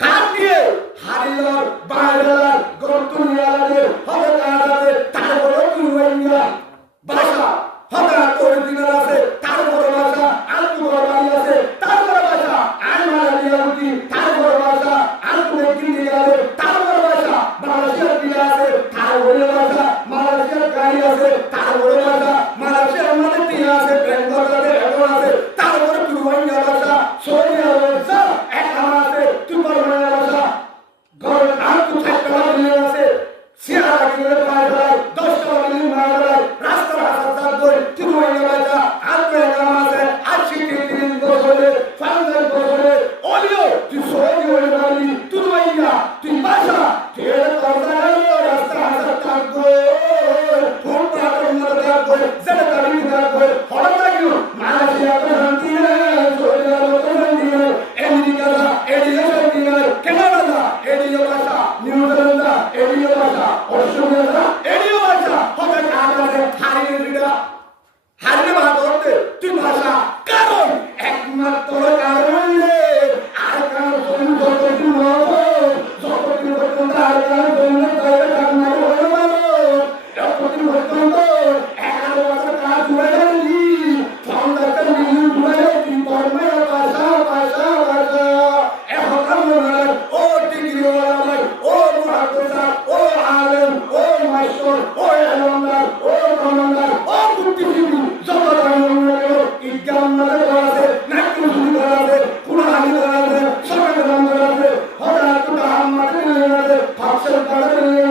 কান দিয়ে হারিলার বাইরেলার গর্তুনিয়ালাদের হবে কাজাদের তারপরে তুইয়া ভাষা হবে অরিজিনাল আছে তারপরে ভাষা আলকুমার বাড়ি আছে তারপরে ভাষা আলমারা দিয়াউতি তারপরে ভাষা আলকুমে কিনিয়ালে তারপরে ভাষা মালয়েশিয়ার দিয়া আছে তারপরে ভাষা মালয়েশিয়ার গাড়ি আছে তারপরে ভাষা মালয়েশিয়ার মানে দিয়া আছে বেঙ্গলের এখন আছে তারপরে তুইয়া ভাষা সৌদি আরব এক আছে তুমার ভাষা গড় আর কোথায় কলা দিয়ে আছে সিয়ারা গিয়ে পায়রা 10 টাকা মিলি মারা রাস্তা রাস্তা দই তুইয়া ভাষা আলমে নামাজে আশি দিন বলে ফান্দার বলে ওলিও তুই সৌদি হয়ে গেলি তুইয়া তুই ভাষা তুই করদা রাস্তা রাস্তা থাকবো ফোন পাঠার মধ্যে থাকবো যেটা কালি থাকবো হড়া লাগিও মালয়েশিয়া তো শান্তি নেই সৌদি আরব তো শান্তি নেই আমেরিকা এদিকে শান্তি নেই কানাডা এদিকে ভাষা নিউজিল্যান্ড এদিকে ভাষা অস্ট্রেলিয়া এদিকে ভাষা হবে কানাডা হারিয়ে দিলা হারিয়ে ভাষা তুই ভাষা কারণ একমাত্র কারণ আর কারণ তুমি যতদিন হবো যতদিন পর্যন্ত আর কারণ তুমি তৈরি কারণ হয়ে গেল যতদিন পর্যন্ত 11 বছর কাজ হয়ে গেলি সন্ধ্যাতে মিলিয়ে ঘুরে তুই কর্মে ভাষা ভাষা ভাষা এখন আমার ও ডিগ্রি ওয়ালা ও মুহাদ্দিস ও আলেম ও মাস্টার ও এলমদার ও কমান্ডার ও বুদ্ধিজীবী যত ইজ্ঞান মানে আছে নাকি শুরু আছে কুরআনি আছে সরকার আছে হযরত মুহাম্মদ আছে ফাসল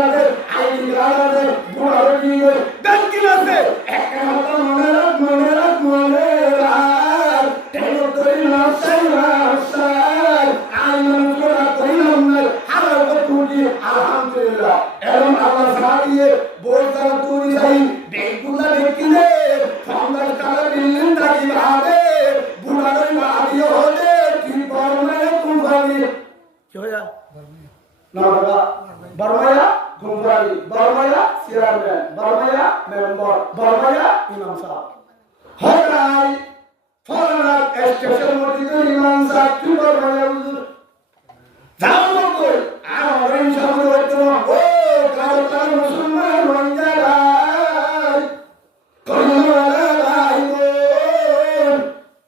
আছে আইডি আছে বুড়ার দিয়ে ব্যাংকিং আছে একটা মনে রাখ তেল দই না সাই আইমান করা কইলাম না হারাও কুড়ি আলহামদুলিল্লাহ এরম আল্লাহ সারিয়ে বলতাম তুই যাই বেগুলা দেখিলে ফাউন্ডার কালা বিল্ডিং থাকি ভাবে বুড়ারই ভাবি হলে তুই বর্মায় কুমবানি কি হয়া না বাবা বর্মায়া কুমবানি বর্মায়া চেয়ারম্যান বর্মায়া মেম্বার বর্মায়া ইমাম সাহেব হরাই ফরার স্টেশন মধ্যে ইমাম সাহেব তুই বর্মায়া হুজুর যাও কই আর ইনশাআল্লাহ হতো ও কাল মুসলমান রঞ্জা ভাই কইলা ভাই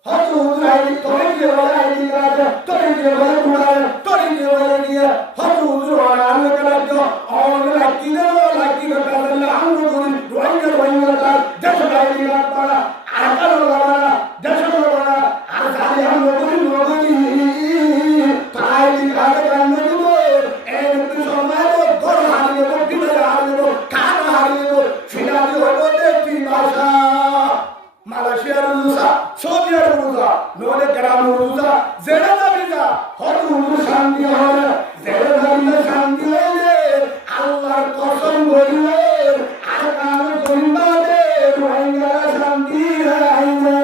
হতো নাই তোরে কি বলাই দিয়া তোরে কি বলাই মুড়ায় তোরে কি বলাই দিয়া হতো জোড়া আমি কালাজো অন লাকি না কাদলা আমরো করি রঞ্জা তার দেশ বাইরিয়া পাড়া আর কালো বাড়া দেশ বাড়া আর জানি আমরো করি নবী কাইলি কালে কান্ন দিব এই তো সময় গড় হারিয়ে দিলে হারিয়ে কান হারিয়ে ফিরালি হলো দেখি ভাষা মালয়েশিয়ার রুজা সৌদি আরব রুজা নলে গ্রাম রুজা জেলা দাবিজা হত শান্তি হয় জেলা দাবিজা শান্তি হইলে আল্লাহর কসম বলিলে আর কান জমিবাদে রোহিঙ্গা শান্তি রাইনা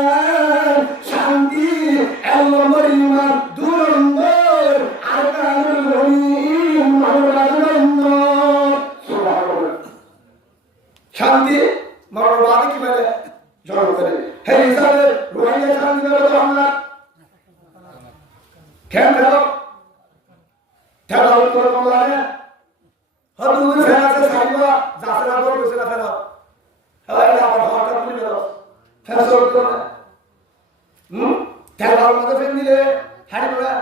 শান্তি আল্লাহ মরিমা দুরন্দর আর কান রহিম মাওলানা সুবহানাল্লাহ শান্তি মাওলানা কি বলে জড় করে হে হিসাবে রোহিঙ্গা শান্তি বলে তো আমরা কেন ঠেলা করে মাওলানা হদুর ফেরাতে সাইবা যাত্রা করে বসে ফেরা হয় আবার হঠাৎ করে বেরো ফেরসল করে ঠেলা মধ্যে ফেন দিলে হাড়ি পড়া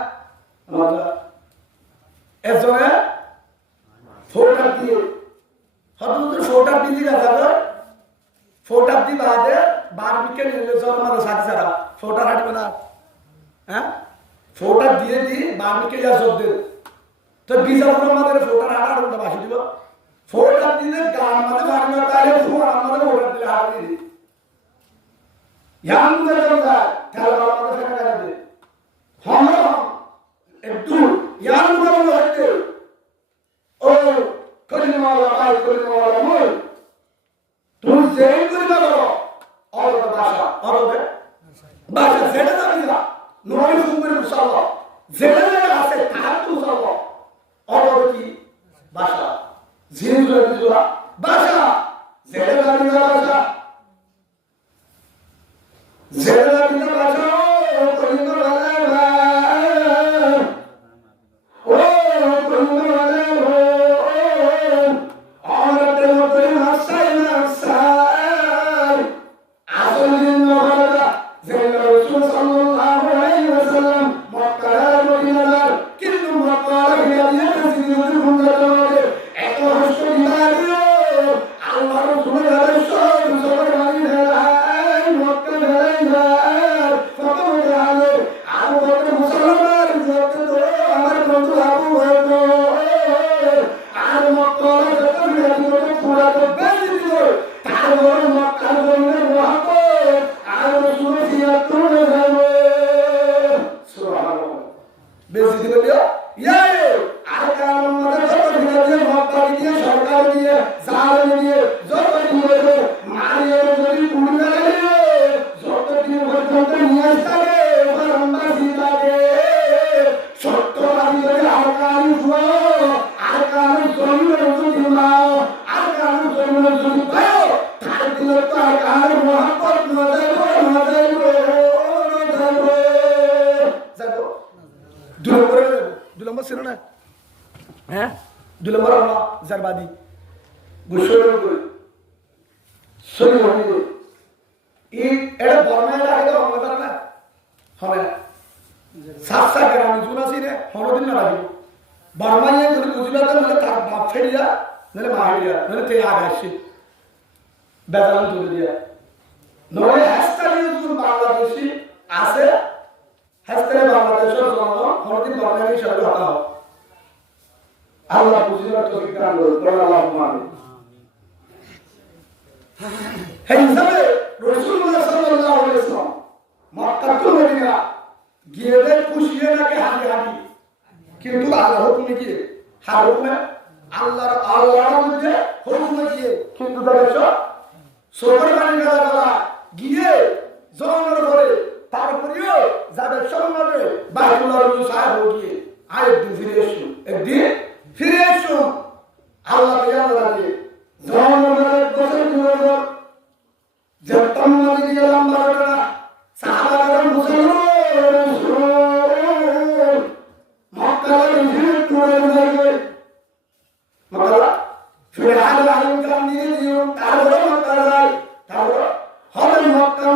আমরা এজনে ফোটা দিয়ে হদুর ফোটা দিয়ে যাবে ফোটা দি বাদে বারবিকে নিলে জন্মার সাথে সারা ফোটা হাঁটবে না হ্যাঁ ফোটা দিয়ে দি বারবিকে যা সব দে তো বিজাপুর আমাদের ফোটা হাঁটা উল্টা বাসি দিব ফোটা দিলে গান মানে বাড়ি তাহলে ফোন আমাদের ফোটা দিলে হাঁটা দিয়ে ইয়ান দিলে কথা খেলা আমাদের ফেরা করে দে হম একটু ইয়ান দিলে হইতে ও কলিমাওয়ালা ভাই কলিমাওয়ালা মই তুমি যেই করে দাও অর্ধ ভাষা অর্ধ ভাষা যেটা জানি না নয় সুন্দর মুসাল্লাহ যেটা আছে তার মুসাল্লাহ অর্ধ কি ভাষা জিরুজুরা ভাষা যেটা জানি না ভাষা যেটা জানি না ভাষা ও কলিমাওয়ালা ভাই ও দিয়ে জাল দিয়ে যত দিয়ে মারিয়ে যদি পুড়ে লাগে যত দিন পর্যন্ত নিয়ে আসতে বাসি লাগে সত্যবাদী যদি আর কারণ শুনো আর কারণ জমির যদি মাও আর কারণ জমির যদি পাও তার দিলে তো আর কারণ মহাপত না যাইব দুই নম্বর ছিল না হ্যাঁ 2 নম্বর হলো জারবাদি গোসল করে সরি হয়ে যায় এই এটা বর্ণনা আগে হবে না হবে না সাতটা গ্রাম জুনাসি রে হরদিন না লাগবে বর্মায়ে যদি বুঝলা তাহলে তার বাপ ফেরিয়া নালে মাহিরিয়া নালে তে আগে আসে বেজান তুলে দিয়া নয় হাসতালি যদি বাংলাদেশি আছে হাসতালি বাংলাদেশের জন্য হরদিন বর্ণনা হিসাবে হতা হবে আল্লাহ বুঝিয়ে তৌফিক দান করুন আল্লাহুম্মা আমিন এই হিসাবে রাসূলুল্লাহ সাল্লাল্লাহু আলাইহি ওয়াসাল্লাম মক্কা টু মদিনা গিয়ে দেয় খুশিয়ে নাকি হাঁটি হাঁটি কিন্তু আল্লাহর হুকুমে গিয়ে হার হুকুমে আল্লাহর মধ্যে হুকুমে গিয়ে কিন্তু দেখো সবর বাণী গালা গিয়ে জনের করে তারপরেও যাদের সঙ্গে বাইতুল্লাহ সাহেব গিয়ে আরেকদিন ফিরে এসো আল্লাহ লাগে জনের বছর দুবার যেতাম নদী গেলাম বারোটা সাহাবারা মুসলমান মক্কা করে যাবে মক্কা ফিরে আলাইহিম কাম নিয়ে দিও তারপরে মক্কা যায় তারপর হবে মক্কা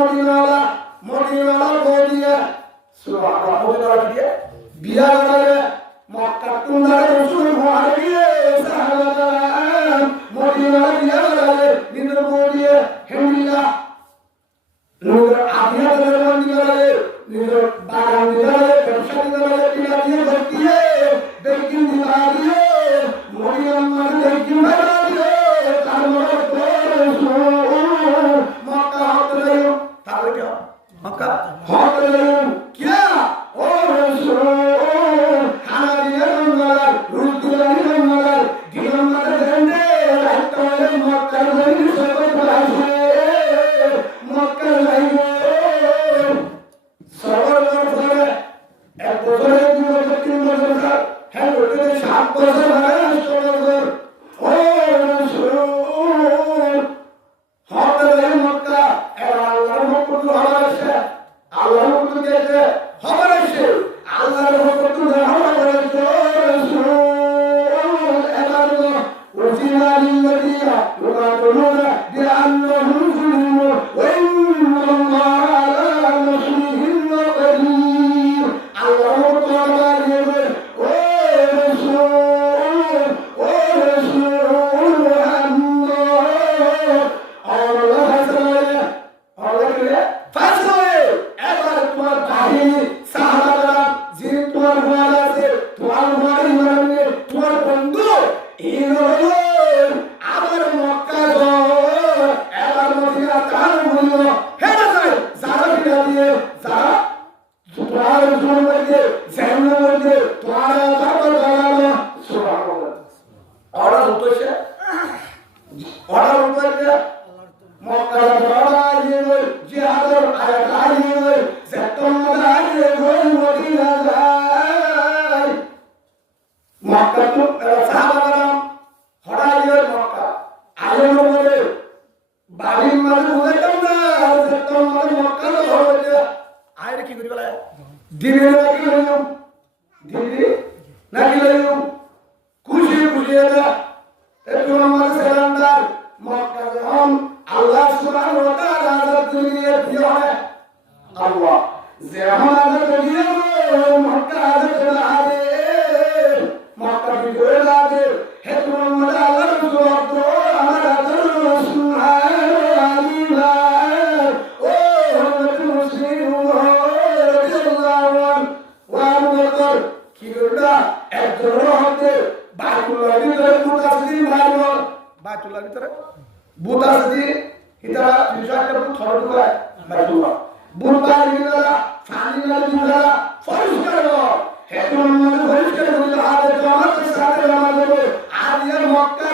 মদিনা বদিয়া সুবহানাল্লাহ মদিনা দিয়ে বিয়া করে মক্কা তুনারে রাসূল হয়ে সাহাবারা মদিনা বিয়া করে নিদ্র বদিয়া হেমিলা লোক আবিয়া করে মদিনা নিদ্র বাগান দিয়ে ব্যবসা দিয়ে বিয়া দিয়ে বকিয়ে বেকিন দিয়ে মদিনা মানে বেকিন দিয়ে তারপরে মক্কা হতে তাহলে কি মক্কা হতে क्या ओ रसूल हानिया मंगल रुजुलानी मंगल दिगंबर झंडे रहते मक्का में सब परासे मक्का लाइए सवर पर एक बजरे की बजरे तीन बजरे का है उठे सात बजरे है सोलर ओ रसूल हाथ मक्का अल्लाह हुकुम हमारे আল্লাহর হুকুম দিয়েছে খবর আছে আল্লাহর হুকুম হবে রাসূল এবার ওজিনা লিল্লাযিনা ইউকাতুলুনা বিআন্নাহুম যুলিমু ওয়া ইন্নাল্লাহা আলা নাসরিহিম লাকাদির আল্লাহর হুকুম দিয়েছে ও রাসূল আল্লাহ আল্লাহ ফাসলে এবার তোমার বাহিনী সাহাবারা যে তোমার ভয় আছে তোমার ভয় মানে তোমার বন্ধু এই হলো আবার মক্কা এবার মদিনা তার বলল হেরে যায় যারা ফিরে দিয়ে যারা তোমার জন্য মধ্যে জান্নাতের মধ্যে তোমার বাবা বাবা সুবহানাল্লাহ অর্ডার হচ্ছে মক্কা বড় জিহাদের আয়াত আইয়ে সেতমরা আইয়ে মদিনা যায় মক্কা তো সাহাবারা হড়াইয়ে মক্কা আইয়ে বলে বাড়ি মানে বুঝাইতাম না সেতমরা মক্কা হয়ে আইরে কি করি বলে দিনে নাকি লইও খুশি এটা একটু আমার সালান্ডার মক্কা যখন আল্লাহ সুবহানাহু ওয়া তাআলা দুনিয়া দিয়ে আল্লাহ যেমন দুনিয়া মক্কা আদে মক্কা বিজয় লাগে হে তোমার আল্লাহ সুবহানাহু আমার রাসূল আল্লাহ ও মুসলিম রাদিয়াল্লাহু আনহু কি করলা একজন হতে বাইতুল্লাহ ভিতরে মুতাসিম মারলো বাইতুল্লাহ ভিতরে বুতাসদি এটা বিশাল থর করে বাইতুল্লাহ বুলবার ভিতরে ফানিলা ভিতরে পরিষ্কার হে তোমার পরিষ্কার হইলে আরে জামাতের সাথে নামাজ হবে আর ইয়া মক্কা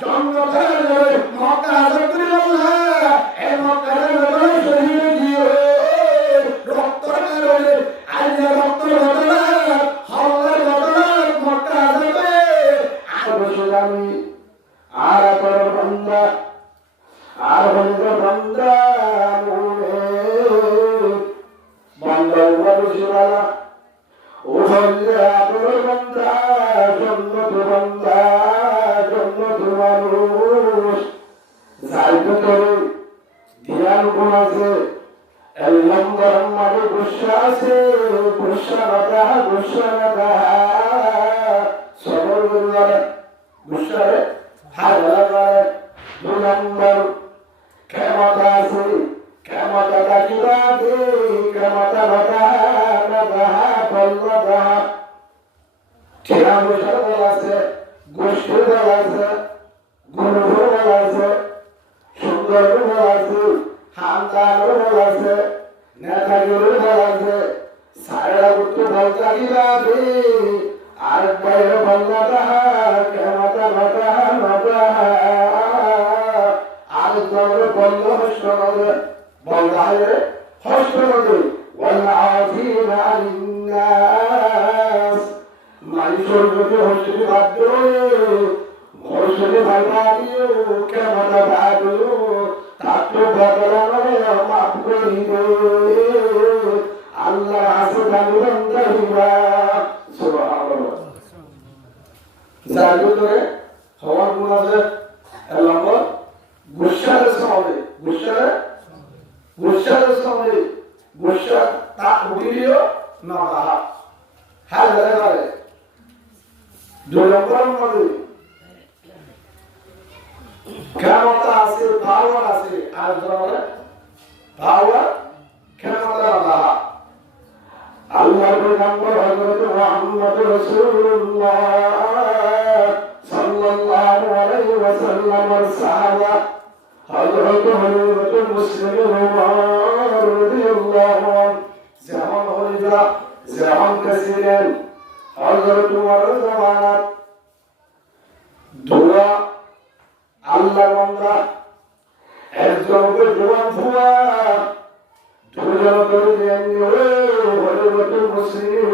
জন্ম করে মক্কা আজাদ করে আল্লাহ এই মক্কা আজাদ শহীদ দিয়ে রক্তর কারণে আজ রক্তর বদলা হল্লার বদলা মক্কা আজাদ আর বসে আমি আর পর বন্দা আর বন্দা বন্দা বসিবালা ও বন্দা আপর বন্দা জন্নত বন্দা জন্নত মানুষ যাইতে করে ধ্যান কোন আছে এই নম্বর মাঝে গুসা আছে গুসা না সবর করে গুসা হাজার দুই নম্বর ক্ষমতা আছে ক্ষমতা দাকিবাদে ক্ষমতা বাধা ঠিয়া বসার দল আছে গোষ্ঠীর দল আছে গুরুর দল আছে সুন্দর দল আছে হামদার দল আছে নেতাগিরির দল আছে সারা উত্তর দল দাকিবাদে আর বাইরে বল্লা ক্ষমতা বাধা আর দল বল্ল হস্তে বল্লাহে হস্তে والعافين عن الناس মানুষের যদি হস্তে বাধ্য হস্তে ভালো কেমন ভালো তাকে বদলানো মাফ করিবে আল্লাহ আছে জানুন দাহিবা সুবহানাল্লাহ জানু করে হওয়ার গুণ আছে এলাম গুসার সময় গুসার সময় গুসা তা উঠিও না বাহা হ্যাঁ ধরে দুই নম্বর মধ্যে ক্ষমতা আছে পাওয়ার আছে আর ধরে পাওয়ার ক্ষমতা বাহা আল্লাহর পয়গম্বর হযরত মুহাম্মদ রাসূলুল্লাহ সাল্লাল্লাহু আলাইহি ওয়াসাল্লামের সাহাবা হযরত মুসলিম রাদিয়াল্লাহু আনহু যেমন হলিদা যেমন প্রেসিডেন্ট হযরত উমর জামানাত দোয়া আল্লাহ বান্দা একজনকে জবান ফুয়া দুজন করে নিয়ে হযরত মুসলিম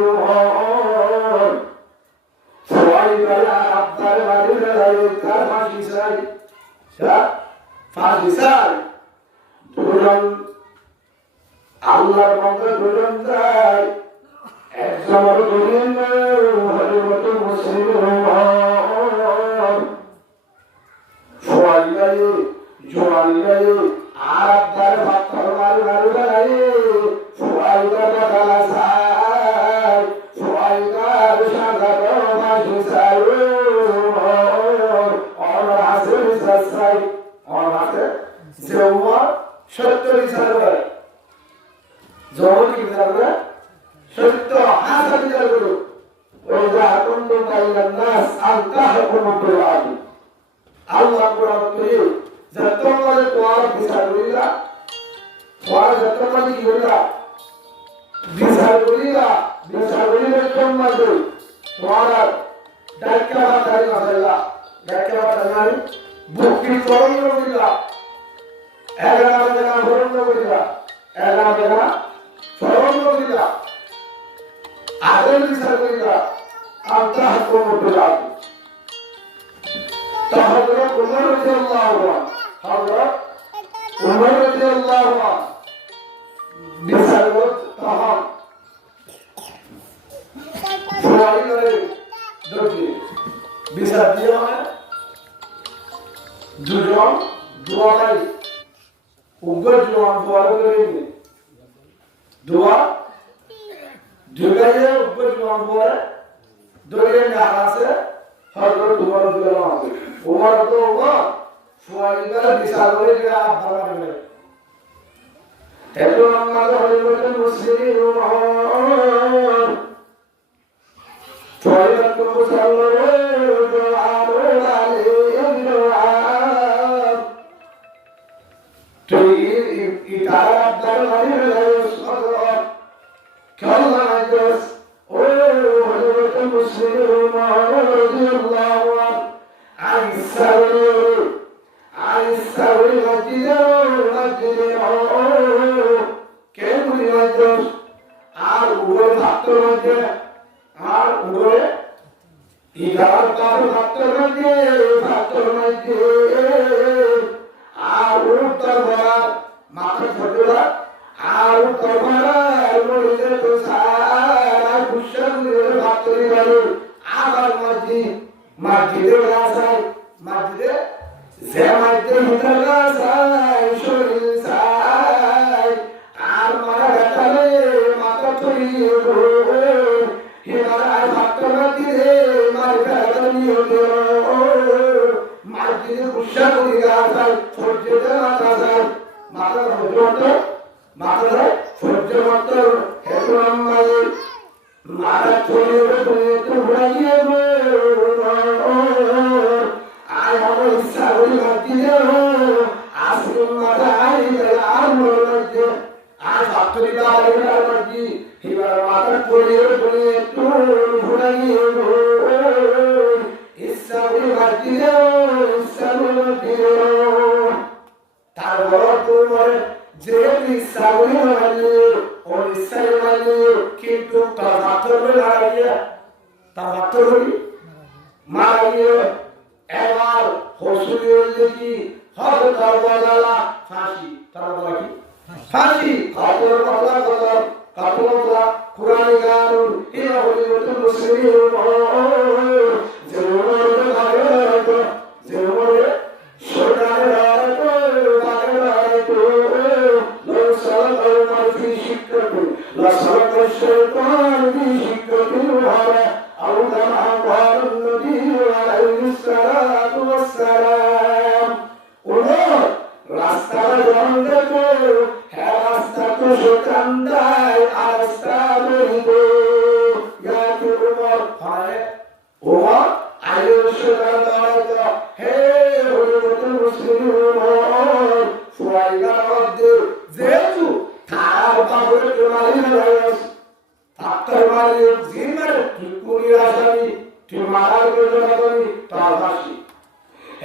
সবাই বলে আপনার বাড়িতে কার ফাঁসি চাই ফাঁসি চাই দুজন আল্লাহর বান্দা দুজন চাই একজন দুজন হযরত মুসলিম সবাই বলে জোয়ান বলে আর আপনার পাথর মারি বেড়াই সবাই কথা চাই সবাই সাদা ফাঁসি চাই সত্য বিচার করে যখন কি বিচার করে সত্য হাসা বিচার করো ওই যে আতঙ্ক নাস আল্লাহ হুকুমতুল আদি আল্লাহ কোরআন করি যত মানে তোমার বিচার করিলা তোমার যত মানে কি করিলা বিচার করিলে সম্মান তোমার ডাক্কা বাতারি মাসাইলা ডাক্কা বাতারি ভক্তি চরণ করিলা এগারো জায়গা ভরণ করিলা এগারো জায়গা চরণ করিলা আদর বিচার করিলা আল্লাহ হুকুমতুল আদি হযরত উমর রাদিয়াল্লাহু আনহু বিচার তখন সবাই করে দোষী বিচার দিয়ে মানে দুজন দোয়াকারী উগ্র জোয়ান দোয়া করে দোয়া দুগাইয়ে উগ্র জোয়ান দোয়া দোয়ে না আছে হযরত উমর রাদিয়াল্লাহু আনহু উমর তো উমর সবাই করে বিচার করে যে আপনারা বলে এত আমাদের হযরত মুসলিম উমর ফয়ত কো সাল্লাল্লাহু আলাইহি ওয়াসাল্লাম তুই ইতারা দরবারে সদর কাল্লা জাস ও হযরত মুসলিম উমর রাদিয়াল্লাহু আনহু আইসাল মসজিদে যে মসজিদে হিতালা সাই শরীর সাই আর মারা গেলে মাথা তৈরি হিমালয় ভাতটা দিয়ে মারা গেলে মসজিদে উৎসা করি গাছাই সূর্যতে মাথা যায় মাথা মাথা সূর্য মত হেতু আমায় মারা চলে তো ঘুরাইয়ে আয় হবে ইচ্ছা করি মসজিদে আসুন মাথা আই আর মনে আজ ভাতরি বাড়ি মসজিদ হিমালয় মাথা চলে একটু ঘুরাইয়ে ইচ্ছা করি মসজিদে তারপর তোমার যে ইচ্ছাগুলি মানি ও ইচ্ছাই মানি কিন্তু তার পাথরগুলি মারাইয়া তার পাথরগুলি মারাইয়া এবার হসুলিও দেখি হবে তার বলা ফাঁসি তার বলা কি ফাঁসি কাপড় বলা কথা কাপড় বলা কুরআন গান এই হলি মতো মুসলিম যে মনে ভাবে যে মনে সোনার لصدق الشيطان بشكة الهوى أو كما قال النبي عليه الصلاة والسلام ولو রাস্তার গন্ধ হ্যাঁ রাস্তা তো সুকান্দায় আর রাস্তা রইব ইয়াকে উমর হয় ওমর আয়ুষ দাঁড়াইত হে হরিমত মুসলিম উমর সুরাইগার মধ্যে যেহেতু তার বাবুরে তোমারই ভালোবাস তার মারি জিমার তুকুনি আসামি তুই মারার যোজনা করি তার বাসি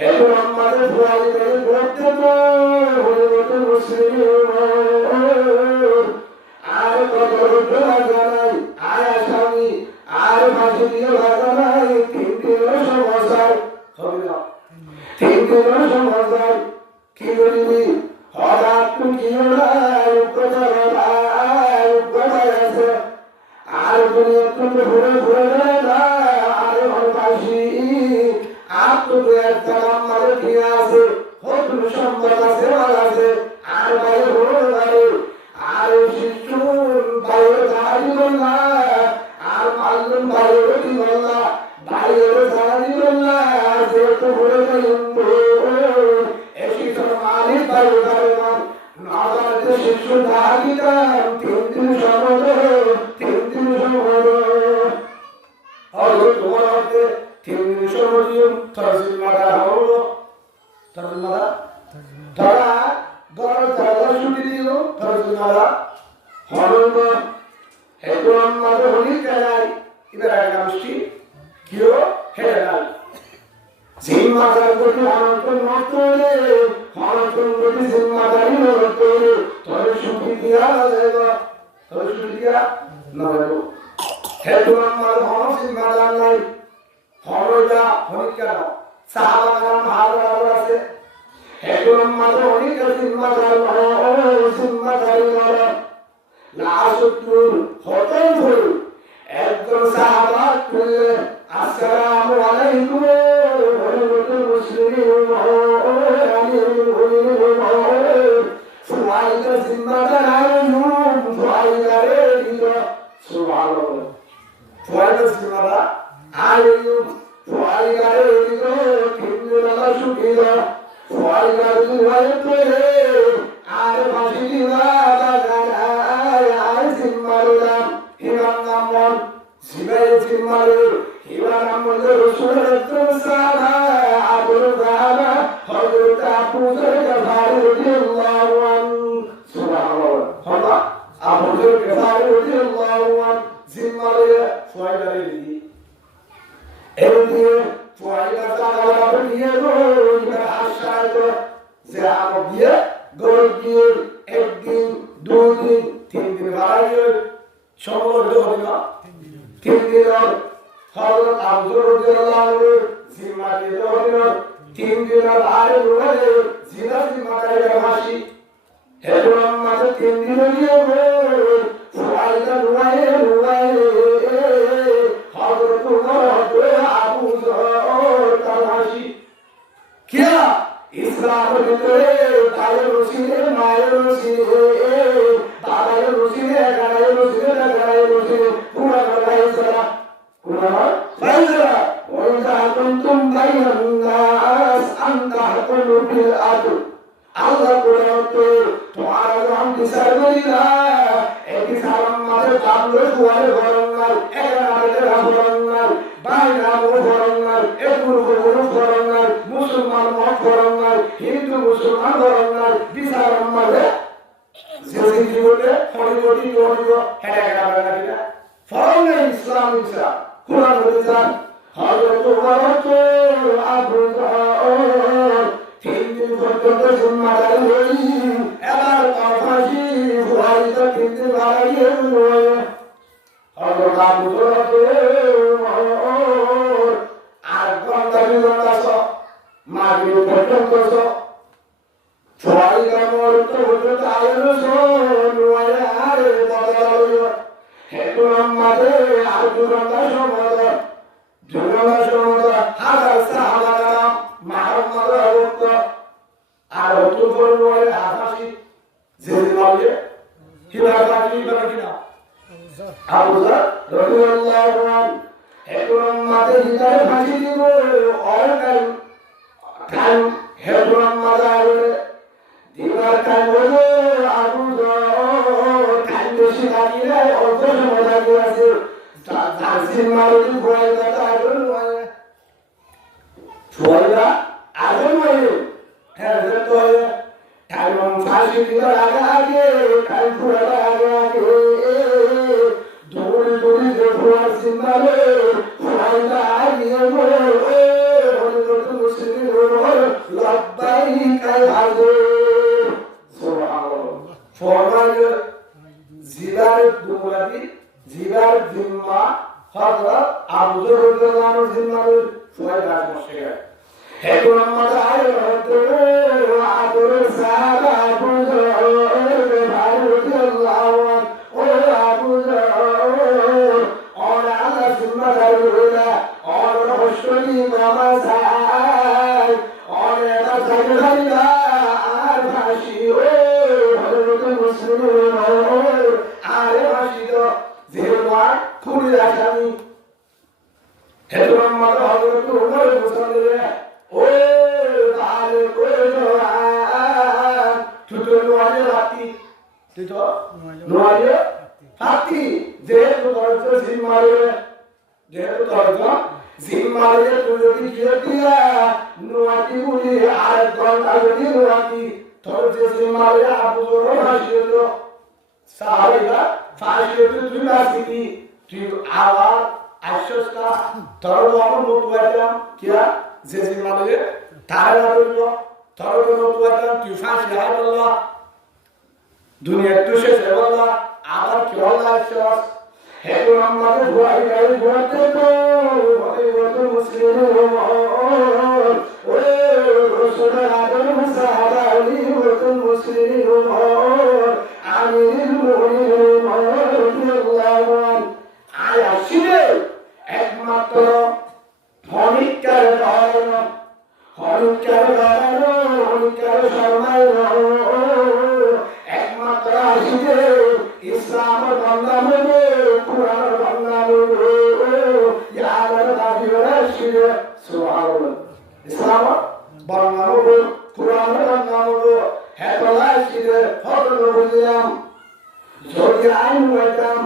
এখন আমাদের ফুয়ারি করে করতে তো হরিমত মুসলিম আর কত যোজনা জানাই আর আসামি আর ফাঁসি দিয়ে ভাগা নাই 3 দিনের সমস্যায় হবে না 3 দিনের সমস্যায় কি করিবি হঠাৎ তুই কি নাই আর তুমি একটু ঘুরে ঘুরে না আর ফাঁসি আর তুমি একটা মারে দিয়ে আছে হতুন সম্পদ আছে আছে আর বাইরে ঘুরে বাইরে আর শিশু বাইরে দাঁড়ি না আর মাল্লুম বাইরে কি বললা বাইরে দাঁড়ি না আর যেহেতু ঘুরে যাই এসি তোর মালিক বাইরে দাঁড়ি না নাগাতে শিশু দাঁড়ি না 3 দিন সময় 3 দিন সময় আর তোমার হাতে 3 দিন সময় তরজমা হলো তরজমা তারা গড় তারা শুনি দিও তরজমা হলো হেতু আমাদের হলি কাই এবার একটা মিষ্টি কিও হেডা নাই জিম্মাদার কোটি অনন্তন মতরে অনন্তন কোটি জিম্মাদারি মতরে তোর সুখী দিয়া দেবা তোর সুখী দিয়া না দেবো হেতু আমার হন জিম্মাদার নাই হরজা হরিকা সাহাবাগান ভালো আছে হেতু আমার হরিকা জিম্মাদার জিম্মাদারি না লাসুতুর হতেন ধরে একজন সাহাবা বললে আসসালামু আলাইকুম ওয়া মুসলিম সুমাইদা জিম্মাদার আলুম সুমাইদা রে দিলো সুবহানাল্লাহ সুমাইদা জিম্মাদার আলুম সুমাইদা রে দিলো কিন্নুলা সুকিলা সুমাইদা দিওয়াইতে আর বাসি দিলা জিম্মারে হিবার আমলে রাসূলুল্লাহ সাল্লাল্লাহু আবুল যারা হযরত আবু যর গফারি রাদিয়াল্লাহু আনহু সুবহানাল্লাহ আবু যর গফারি রাদিয়াল্লাহু আনহু জিম্মারে ফুয়াইদারে দি এমনি ফুয়াইদা তাআলা বলিয়ে গো ইবার আশায় যে আমো দিয়ে গড় দিয়ে একদিন দুই দিন 3 দিন বাড়াইয়ে সময় হবে না 3 দিন হযরত আবু রাদিয়াল্লাহু জিম্মারে রহিল 3 দিন আর রুহে জিনা জিম্মাদারি মাসি হেরুম মাঝে 3 দিন নিয়ে ফুয়াইদা রুহে হযরত উমর আবু যর তার মাসি কিয়া ইসলামের ভিতরে দায়ের রসিদে মায়ের রসিদে দাদায়ের রসিদে গাড়ায়ের রসিদে গাড়ায়ের রসিদে পুরা গাড়াই সারা পুরা ফাইজা ওয়া কুনতুম বাইনান নাস আনতা হাকুলু বিল আদল আল্লাহ বলতে তোমার নাম বিচার করি না একই সালাম মাঝে কামলে দুয়ারে ভরণ নাই একানাতে ভরণ নাই বাইরা ভরণ নাই একুর ভরণ নাই মুসলমান মত ভরণ নাই হিন্দু মুসলমান ভরণ নাই বিচার মাঝে যে জীবনে পরিবর্তন করিব হেডা হেডা বেলা কিনা ভরণ নাই ইসলাম ইসলাম কোরআন বলেছেন হযরত আবু জাহল তিন দিন পর্যন্ত জিম্মাদারি হই এবার তাফাসি ফুয়াইদ তিন দিন বাড়াইয়ে হই হযরত আবু জাহল আর ঘন্টা বিলম্বাস মাগরিব পর্যন্ত ফুয়াইদ মরত পর্যন্ত আয়রো নোয়া আরে বদলালো হেকুরাম মাদে আর দুরন্দা সময় দুরন্দা সময় হাজার সাহাবারা মাহমদ আবুত আর অতুল পরিবারে আকাশী যে বলে হিলাকাতি বাকিনা আবুজা রাদিয়াল্লাহু আনহু হেকুরাম মাদে হিদায়ে ফাঁসি দিব অল কাল হেকুরাম মাদারে দিবার কাল বলে আবুজা কাল বেশি লাগিলে অল্প সময় লাগে আছে তাসির মারুদি ফুয়াইদা আগুন হয় ফুয়াইদা আগুন হয় হ্যাঁ তো টাইম ফাঁসি দিবার আগে কাল ফুয়াইদা আগে দৌড়ি দৌড়ি যে ফুয়ার সিন্দারে ফুয়াইদা আগে মুসলিম লব্বাই কাই হাজে সুবহানাল্লাহ ফরমায় জিলার দুমরাদি জিলার জিম্মা হযরত আবু যর রাদিয়াল্লাহু আনহু জিম্মার ফুয়াইদা বসে গেল এখন আমাদের আয় হতে আদর সারা আবু যর রাদিয়াল্লাহু আনহু ও আবু যর और आला सुन्ना दारुला और होशनी मामा साय और एदा जगदाइला আর ভাসি ও হযরত মুসলিম আরে ভাসি তো জেলওয়া খুলি রাখানি হেতুম মাদ হযরত উমর মুসলিম ও তালে কইলো তুই নোয়ালে রাতি তুই তো নোয়ালে হাতি যেহেতু দরজা জিম্মারে তুই যদি গিয়ে দিয়া নোয়াতি বলি আর ঘন্টা যদি নোয়াতি তোর যে জিম্মারে আবু জোর হাসিল সাহাবিরা ফাঁসিয়ে তুই আসিবি তুই আবার আশ্বস্তা তোর আমার মতুয়াইলাম কিয়া যে জিম্মারে তারা বলল তোর মতুয়াইলাম তুই ফাঁসি হাই বলল দুনিয়া তুই শেষ বলল আবার কি হল আশ্বাস হেতুম আমাদের ভয় গাই ভয়তে তো হযরত মুসলিম ওরে রাসূল আদম সাহাবা আলী হযরত মুসলিম আমিরুল মুমিনিন রাদিয়াল্লাহু আনহু আয়াশিরে একমাত্র হনিকার ধর্ম হনিকার শর্মায় একমাত্র আসিরে ইসলামের বান্দা হবে কুরআনের বান্দা হবে ইয়ার দাবিরা আসিরে সুবহানাল্লাহ ইসলাম বান্দা হবে কুরআনের বান্দা হবে হেতলা আসিরে হযরত বলিয়াম যদি আইন হইতাম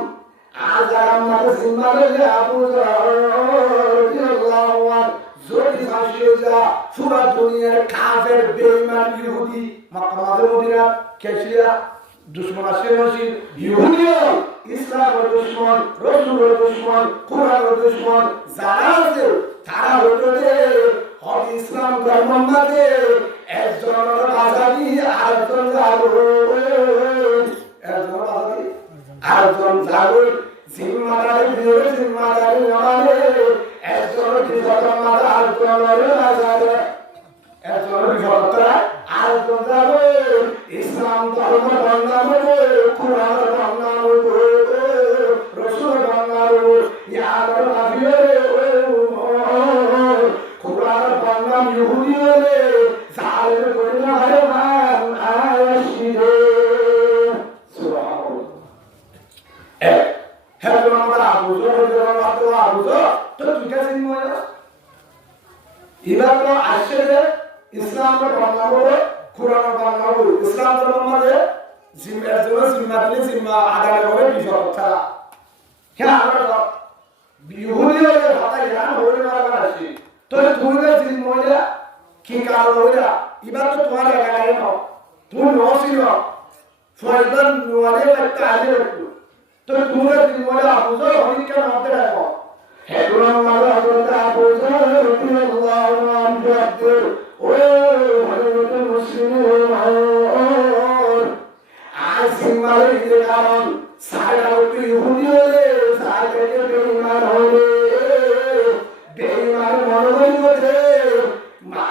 আজ আমাদের জিম্মারে আবু যর রাদিয়াল্লাহু আনহু যদি ফাঁসিয়ে যা পুরা দুনিয়ার কাফের বেঈমান ইহুদি মক্কা মদিনা কেশিয়া দুশমন আছে নসিব ইহুদিও ইসলামের দুশমন রাসূলের দুশমন কুরআনের দুশমন যারা আছে তারা হলো যে হদি ইসলাম ধর্ম মাঝে একজনের আজাদি আরেকজন জাগো একজন আজাদি আরেকজন জাগো জিম্মাদারি মানে একজনের বিপদন মাঝে আরেকজনের আজাদি একজনের বিপদটা আরেকজন জাগো ইসলাম ধর্ম বাংলা হবে কুরআন বাংলা হবে রাসূল বাংলা হবে ইয়ার নাবিয়ে কুরআন বাংলা ইহুদি হবে জালেম করে না হয় মান আশিরে সুবহানাল্লাহ হ্যাঁ তো আমরা বুঝো তো তুই কাছে মনে এবার তো আসছে ইসলামের বাংলাবো কোরআনের বাংলাবো ইসলাম ধর্ম মানে জিম্মার জন্য জিম্মা দিলে জিম্মা আদায় করে বিপদ ছাড়া হ্যাঁ আমরা ইহুদিও হাতে জ্ঞান হয়ে মারা আসি তো তুই যে জিম্মা কি কারণ হইলা এবার তো তোমার জায়গায় নাও তুমি নসিল ফয়দান নোয়ালে একটা আলে তো তুই যে জিম্মা বুঝো হরিকে মধ্যে রাখো হেদুরাম মালা হযরত বুঝো রাদিয়াল্লাহু আনহু ও হযরত মুসলিম জিম্মার কারণ সারা ইহুদিও সারা বেঈমান হলে বেঈমান মনোবল করে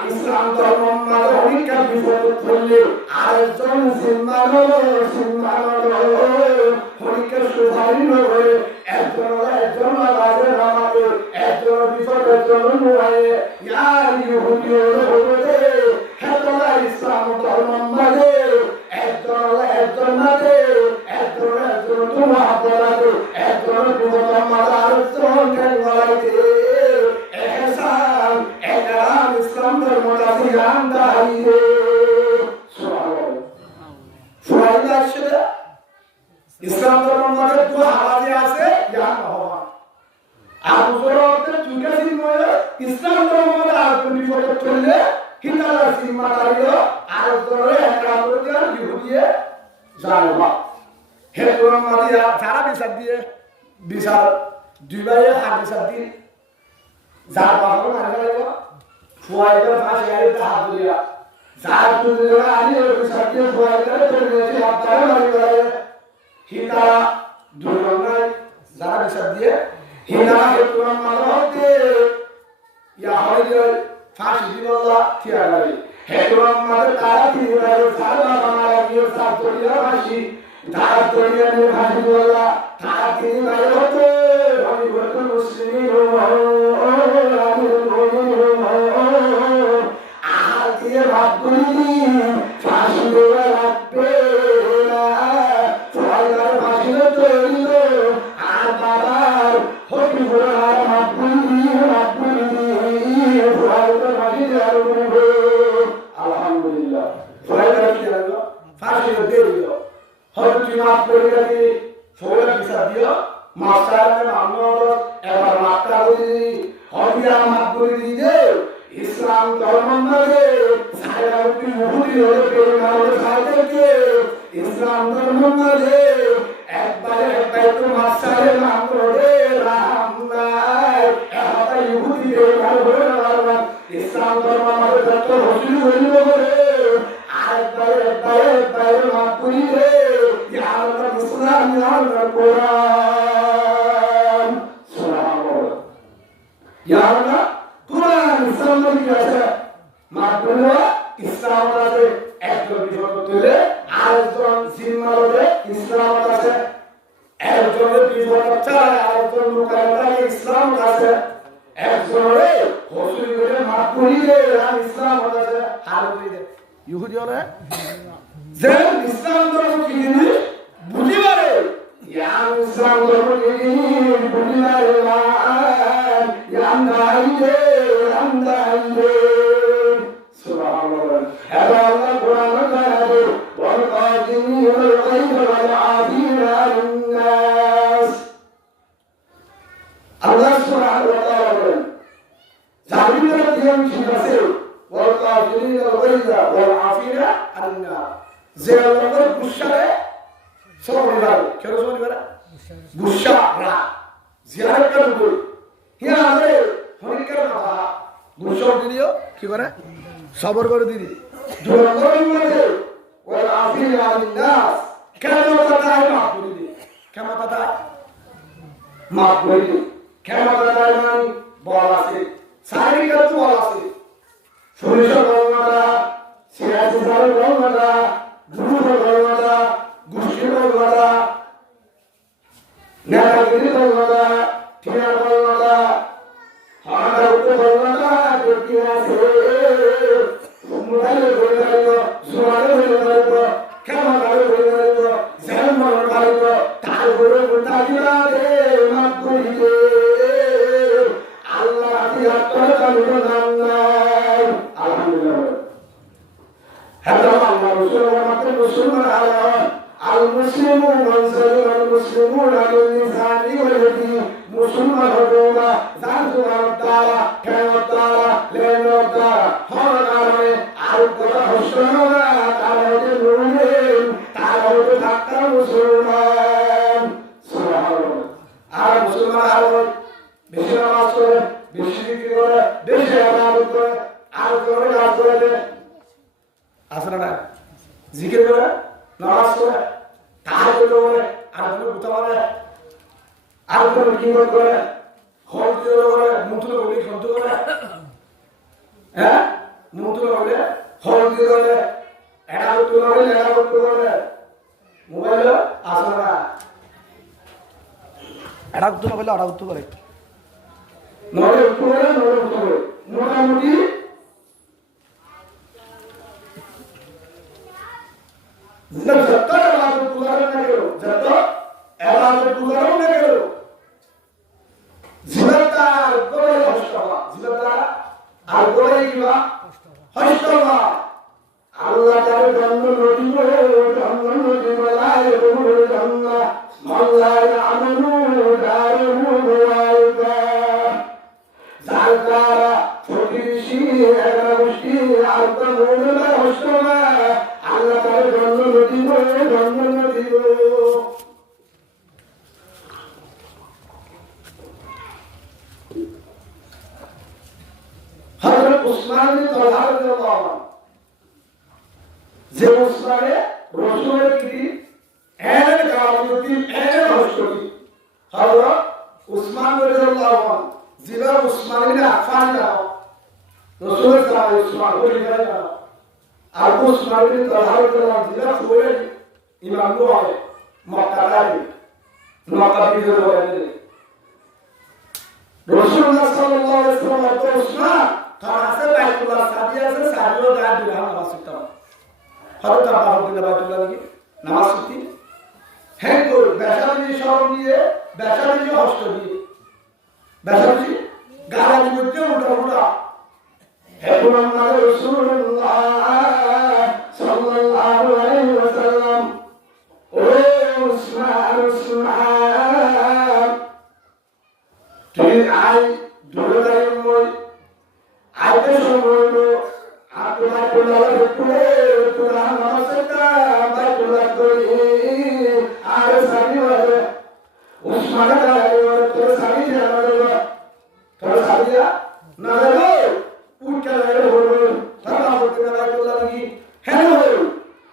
ইসলাম ধর্ম মানে অনেক বিপদ করলে আরেকজন জিম্মান অনেক সুধারি হয়ে একজন বাজে নামাতে একজন বিপদের জন্য নয় ইয়ার ইহুদিও হলে হেতলা ইসলাম ধর্ম মানে একজন মাঝে একজন তোমার হাতে একজন বিপদ মাঝে আরেকজন খেলতে এহসান একরাম ইসলাম ধর্ম কাছে গান্দা হারিয়ে সুবহানাল্লাহ আসলে ইসলাম ধর্ম মানে তো আওয়াজে আছে ইয়া হওয়া আর উজরতে তুই কাছে মনে ইসলাম ধর্ম মানে আর তুমি ফটো করলে হিতালা সীমা দাঁড়িয়ে আর ধরে একটা করে ইহুদিয়ে জানবা হে কোরআন মাদিয়া যারা বিচার দিয়ে বিচার দুই ভাইয়ে হাত বিচার দিন যার বাবা মারা গেল ফুয়াইটা ফাঁসি আইতে হাত দিয়া যার তুলে আনি বিচার দিয়ে ফুয়াইটা চলে গেছে আপনারা মারি গেলে হিতালা দুর্গঙ্গায় যারা বিচার দিয়ে হিতালা হে কোরআন মারা হতে ইয়া হইলে ফাঁসি দিবলা থিয়া গেলে হে কোরআন মারা তারা দিবলা সারা মারা গিয়ে সাত করিয়া ফাঁসি তারা করিয়া নিয়ে ফাঁসি দিবলা তারা দিবলা হতে আমি বলতো মুসলিম আহার দিয়ে ভাত করি ফাঁসি দেওয়া লাগবে না সরকার ফাঁসি তৈরি আর বাবার হকি ঘোড়ার ভাত করি আলহামদুলিল্লাহ সরকার কি জানো ফাঁসি দিয়ে দিল হকি মাফ করে রাখি সরকার বিচার দিও মাস্টারকে মানব এবার মাস্টার বলি হবিয়া মাফ করে দিতে ইসলাম ধর্ম মানে সারা ইহুদি হলে বেঈমান সাইদেরকে ইসলাম ধর্ম মানে একবারে তো মাস্টারের নাম করে রামদাই এটা ইহুদি বেঈমান হয়ে না ইসলাম ধর্ম মানে যত রসুল হইল করে একবারে মাফ করি রে ইয়া আল্লাহ ইসলাম ইয়া আল্লাহ কোরআন সুবহানাল্লাহ ইয়া আল্লাহ কোরআন ইসলাম কি আছে মাত্র ইসলাম আছে একজন বিপদ তুলে আরেকজন জিম্মারে ইসলাম আছে একজনের বিপদ ছাড়া আরেকজন মুকাদ্দামে ইসলাম আছে একজনে হসুল করে মাফ করিলে আর ইসলাম আছে হার করিলে ইহুদি হলে যে ইসলাম ধর্ম কি জিনিস বুঝিবারে ইয়া ইসলাম ধর্ম কি জিনিস বুঝিবারে আমদাইলে সুবহানাল্লাহ হ্যাঁ আল্লাহ কোরআন কারে ওয়াল কাযিমিন ওয়াল গায়ব ওয়াল আফিনা আন-নাস আল্লাহ সুবহানাহু ওয়া তাআলা বলেন জালিমের দিন ঠিক আছে ওয়াল কাযিমিন ওয়াল গায়ব ওয়াল আফিনা আন-নাস যে আল্লাহর গুসারে সবরিবার কেন সবরিবার গুসা রা জিয়ারত করব হিয়া আরে হরিকের কথা গুসা দিও কি করে সবর করে দিদি দুর্গম মধ্যে ওয়াল আফিনা আন-নাস কেন কথা মাফ করে দি কেন কথা মাফ করে দি কেন কথা মানে বল আছে শারীরিক তো বল আছে শরীর বলমাটা সিয়াসি বলমাটা দুরুদ বলমাটা গুষ্টি বলমাটা নেতাগিরি বলমাটা ঠিয়া বলমাটা হাড়া উঠে বলমাটা দেখি আছে মুসলমান আলাম আল মুসলিমু মান সালিমা আল মুসলিমুনা মিন লিসানি ওয়া ইয়াদি মুসলমান হবে না জানতো তারা কেন তারা লেন তারা হর কারণে আর কথা হসনো না তারা হচ্ছে মুমিন তারা হচ্ছে হাক্কা মুসলমান সুবহানাল্লাহ আর মুসলমান আলাম বেশি নামাজ করে বেশি জিকির করে বেশি ইবাদত করে আর করে কাজ করে আসলে না জিকির করে নামাজ করে তাহাজ্জুদ করে আর কোনো কথা বলে আর কোনো কি করে হল দিয়ে করে মুতুল বলি খন্ত করে হ্যাঁ মুতুল বলে হল দিয়ে করে এটা উত্তর করে এটা উত্তর করে মোবাইল আসলে না এটা উত্তর বলে ওটা উত্তর করে নয় উত্তর করে নয় উত্তর করে মোটামুটি जब तक इबादत गुजारो न करो जब तक इबादत गुजारो न करो जिम्मेदार गोरे हस्तवा जिम्मेदार আর গোরে কিবা হস্তবা আল্লাহ তাআলা জন্ম নদী বলে জন্ম নদী বলায় বলে জন্ম মাওলায় আমানু দারু ওয়াইবা জালকারা ছোটি ঋষি এগারোটি আর তো মৌলানা হস্তবা আল্লাহ তাআলা জন্ম নদী বলে জন্ম নদী হযরত উসমান বিন তালহা রাদিয়াল্লাহু আনহু যে উসমানে রাসূলের কি এর গাওয়াতি এর হস্তী হযরত উসমান রাদিয়াল্লাহু আনহু জিলা উসমান বিন আফফান দাও রাসূলের সাথে উসমান বলে গেল আর উসমান বিন তালহা রাদিয়াল্লাহু আনহু জিলা ফুয়ে ইমাম হয় মক্কা আলী মক্কা বিজয় করে রাসূলুল্লাহ সাল্লাল্লাহু আলাইহি ওয়াসাল্লাম তো উসমান তারাসে বাইতুল্লাহ সাদিয়াসে সাদিও গায় দুরা নামাজ পড়তাম হযরত আবুবকর বাইতুল্লাহ কি নামাজ পড়তি হ্যাঁ তো বেশাবি সব দিয়ে বেশাবি হস্ত দিয়ে বেশাবি গাড়ি মধ্যে উঠা উঠা হে মুহাম্মদ রাসূলুল্লাহ সাল্লাল্লাহু আলাইহি ওয়াসাল্লাম ও উসমান উসমান তুই আই দৌড়াই মই আইতে সময় আপনার কোলার উপরে পুরা নমস্কার বাইতুল্লাহ করি আর সামি ওরে উসমান গায় ওরে তোর সামি জানা তোর সামিয়া না রে উঠে রে হলো তারা বলতে বাইতুল্লাহ লাগি হ্যালো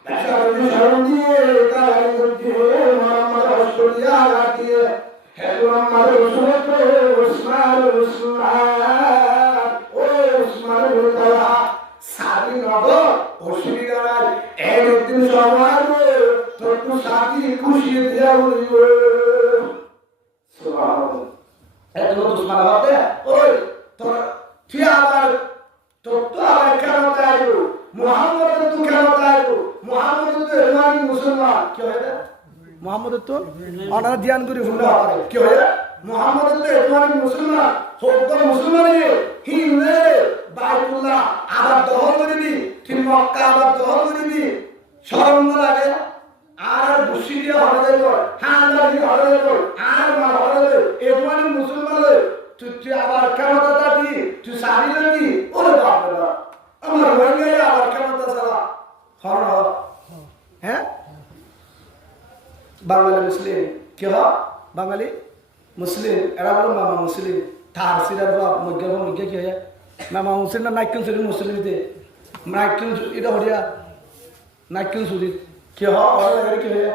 বেশাবি শরণ দিয়ে গায় দিয়ে মোহাম্মদ রাসূলিয়া লাগিয়ে হে মোহাম্মদ রাসূল উসমান উসমান ও উসমান বিন তালহা সাদি নগর অসুবিধা নাই একদিন সময় তোর তো সাদি খুশি দিয়া বলিব সুবহানাল্লাহ এত উসমান হবে ওই তোর তুই আবার তোর তো আবার কেন তাইবো মুহাম্মদ তো কেন তাইবো মুহাম্মদ তো ইমানি মুসলমান কি হয় মুহাম্মদ তো অনার ধ্যান করে হুন্ডা কি হয় মুহাম্মদ তো ইমানি মুসলমান হোক মুসলমান হিন্দে বাইতুল্লাহ আবার দখল করবি তুই মক্কা আবার দখল করবি শরম না লাগে আর বুসি দিয়ে হরে দেব হান্দা দিয়ে হরে দেব আর মা হরে দেব এগুলো মুসলমান তুই আবার কেমতা দি তুই সারি দি ওরে বাপ রে আমার রোহিঙ্গা আবার কেমতা সারা হর হ্যাঁ বাঙালি মুসলিম কি হয় বাঙালি মুসলিম এরা বলো মামা মুসলিম তার সিরার বাপ মজ্ঞা কি হয় মামা মুসলিম না নাইকেন শরীর মুসলিম দে নাইকেন এটা হরিয়া নাইকেন শরীর কি হয় অর্ডার কি হয়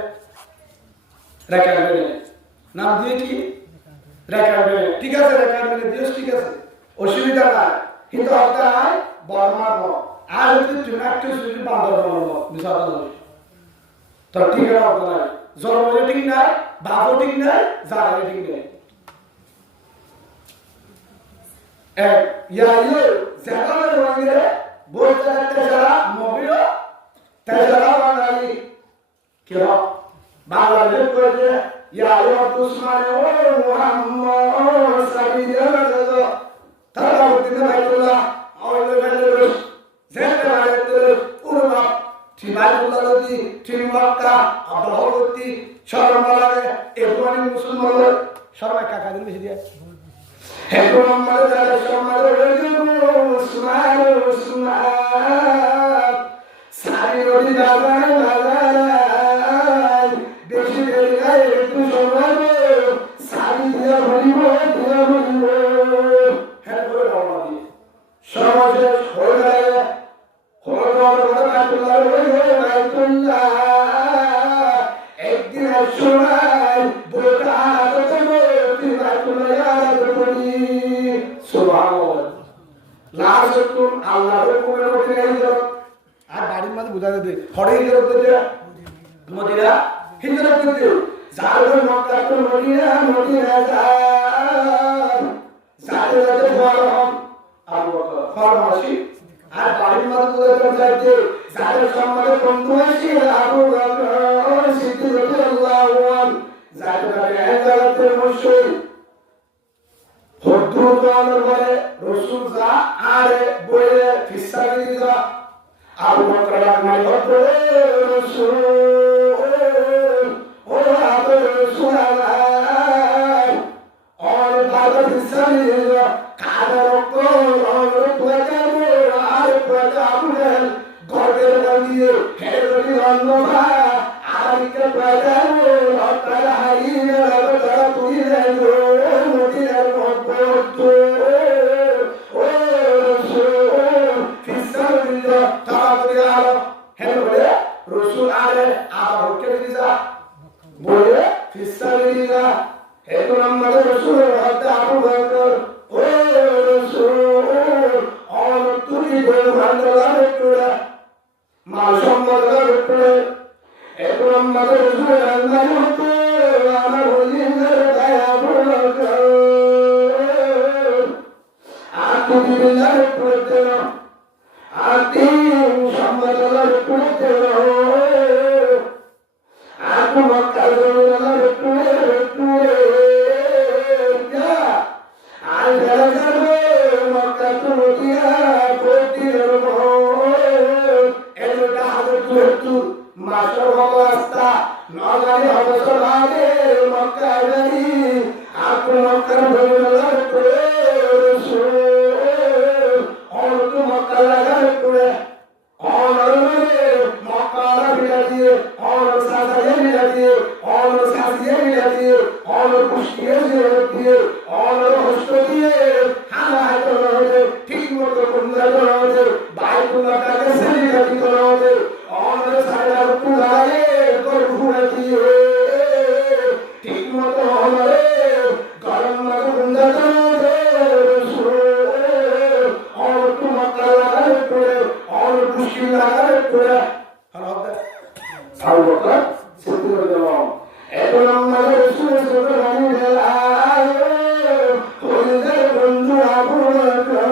রেকর্ড করে নাম দিয়ে কি রেকর্ড করে ঠিক আছে রেকর্ড করে দিও ঠিক আছে অসুবিধা নাই কিন্তু আপনার বর্মার আর যদি নাইকেন শরীর বান্দর বলবো বিশাল তো ঠিক আছে আপনার জন্ম ঠিক নাই বাবু ঠিক নাই জায়গা ঠিক নাই या ये ज़्यादा लोगों बोलते रहते जरा मोबिलो तेजरा वाली क्या बांग्लादेश को जे या ये दुश्मन ओ मुहम्मद सल्लल्लाहु अलैहि वसल्लम तरा उतने बैठुला और ले बैठे ज़्यादा बैठे उर्मा थी बैठुला যদি তিনি মক্কা দখল করতি শরম লাগে এরপরে মুসলমান সবাই কাকা দিন বেশি দিয়ে এখন আমাদের যারা সমাজ উসমান উসমান সারি নদী বাজার বাজার বেশি দেরি নাই একটু সময় সারি দিয়া ভরিব হ্যাঁ করে রওনা দিয়ে সমাজে হয়ে গেলে একদিন সময় বোটা আর বাড়ির মাঝে বোঝা যেতে হরে হিজরত করতে মদিনা হিজরত করতে যার মক্কা তো মদিনা মদিনা যাতে যাতে ফরম আবু বকর ফরমাসি আর বাড়ির মাঝে বোঝা যাইতে যাদের সম্মানে বন্ধু আছে আবু বকর সিদ্দিক রাদিয়াল্লাহু আনহু যাদের জায়গাতে মুশরিক হদ্দুর দোয়ানোর পরে রসুল যা আরে বইয়ে ফিসারি যা আবু বকর মানে হদ্দু রসুল ও আবু রসুল আল্লাহ আর বাবা ফিসারি যা কাদার কো আর পয়গাবো আর পয়গাবো গর্বের বান্দিয়ে হেরলি অন্নবা আর কে পয়গাবো আর হাইনা লাগা তুই রেজো রসুল আরে আবার কে দিছা বলে ফিসালিনা এখন আমাদের রসুল হতে আবু বকর ও রসুল অন তুই বল ভান্ডার করে মা সম্মানের করে এখন আমাদের রসুল আল্লাহ হতে আমার ওলিদের দয়া বকর আতু বিল্লাহ করতে আতি সম্মানের করতে aku makan dalam kue ya ada zaman makan tu dia putih rumah itu dah ada tu masuk hasta nolai hasta lagi makan dari aku makan dalam kue और tu makan dalam kue और मक्काला मिला दिए और सासाये मिला दिए और सासिये मिला दिए और कुश्तिये मिला दिए और हस्त दिए खाना है तो रहोगे ठीक मतो कुंदा तो रहोगे बाई कुंदा का कैसे मिला दी तो रहोगे और सारा कुंदाए कर घुमा दिए ठीक मतो हमारे गरम मतो कुंदा तो रहोगे और तुम मक्काला करे और कुश्ती लगा করে আবু বকর সিদ্দিক রাদিয়াল্লাহু এখন আমাদের রাসূল সাল্লাল্লাহু আলাইহি ওয়াসাল্লাম বন্ধু আবু বকর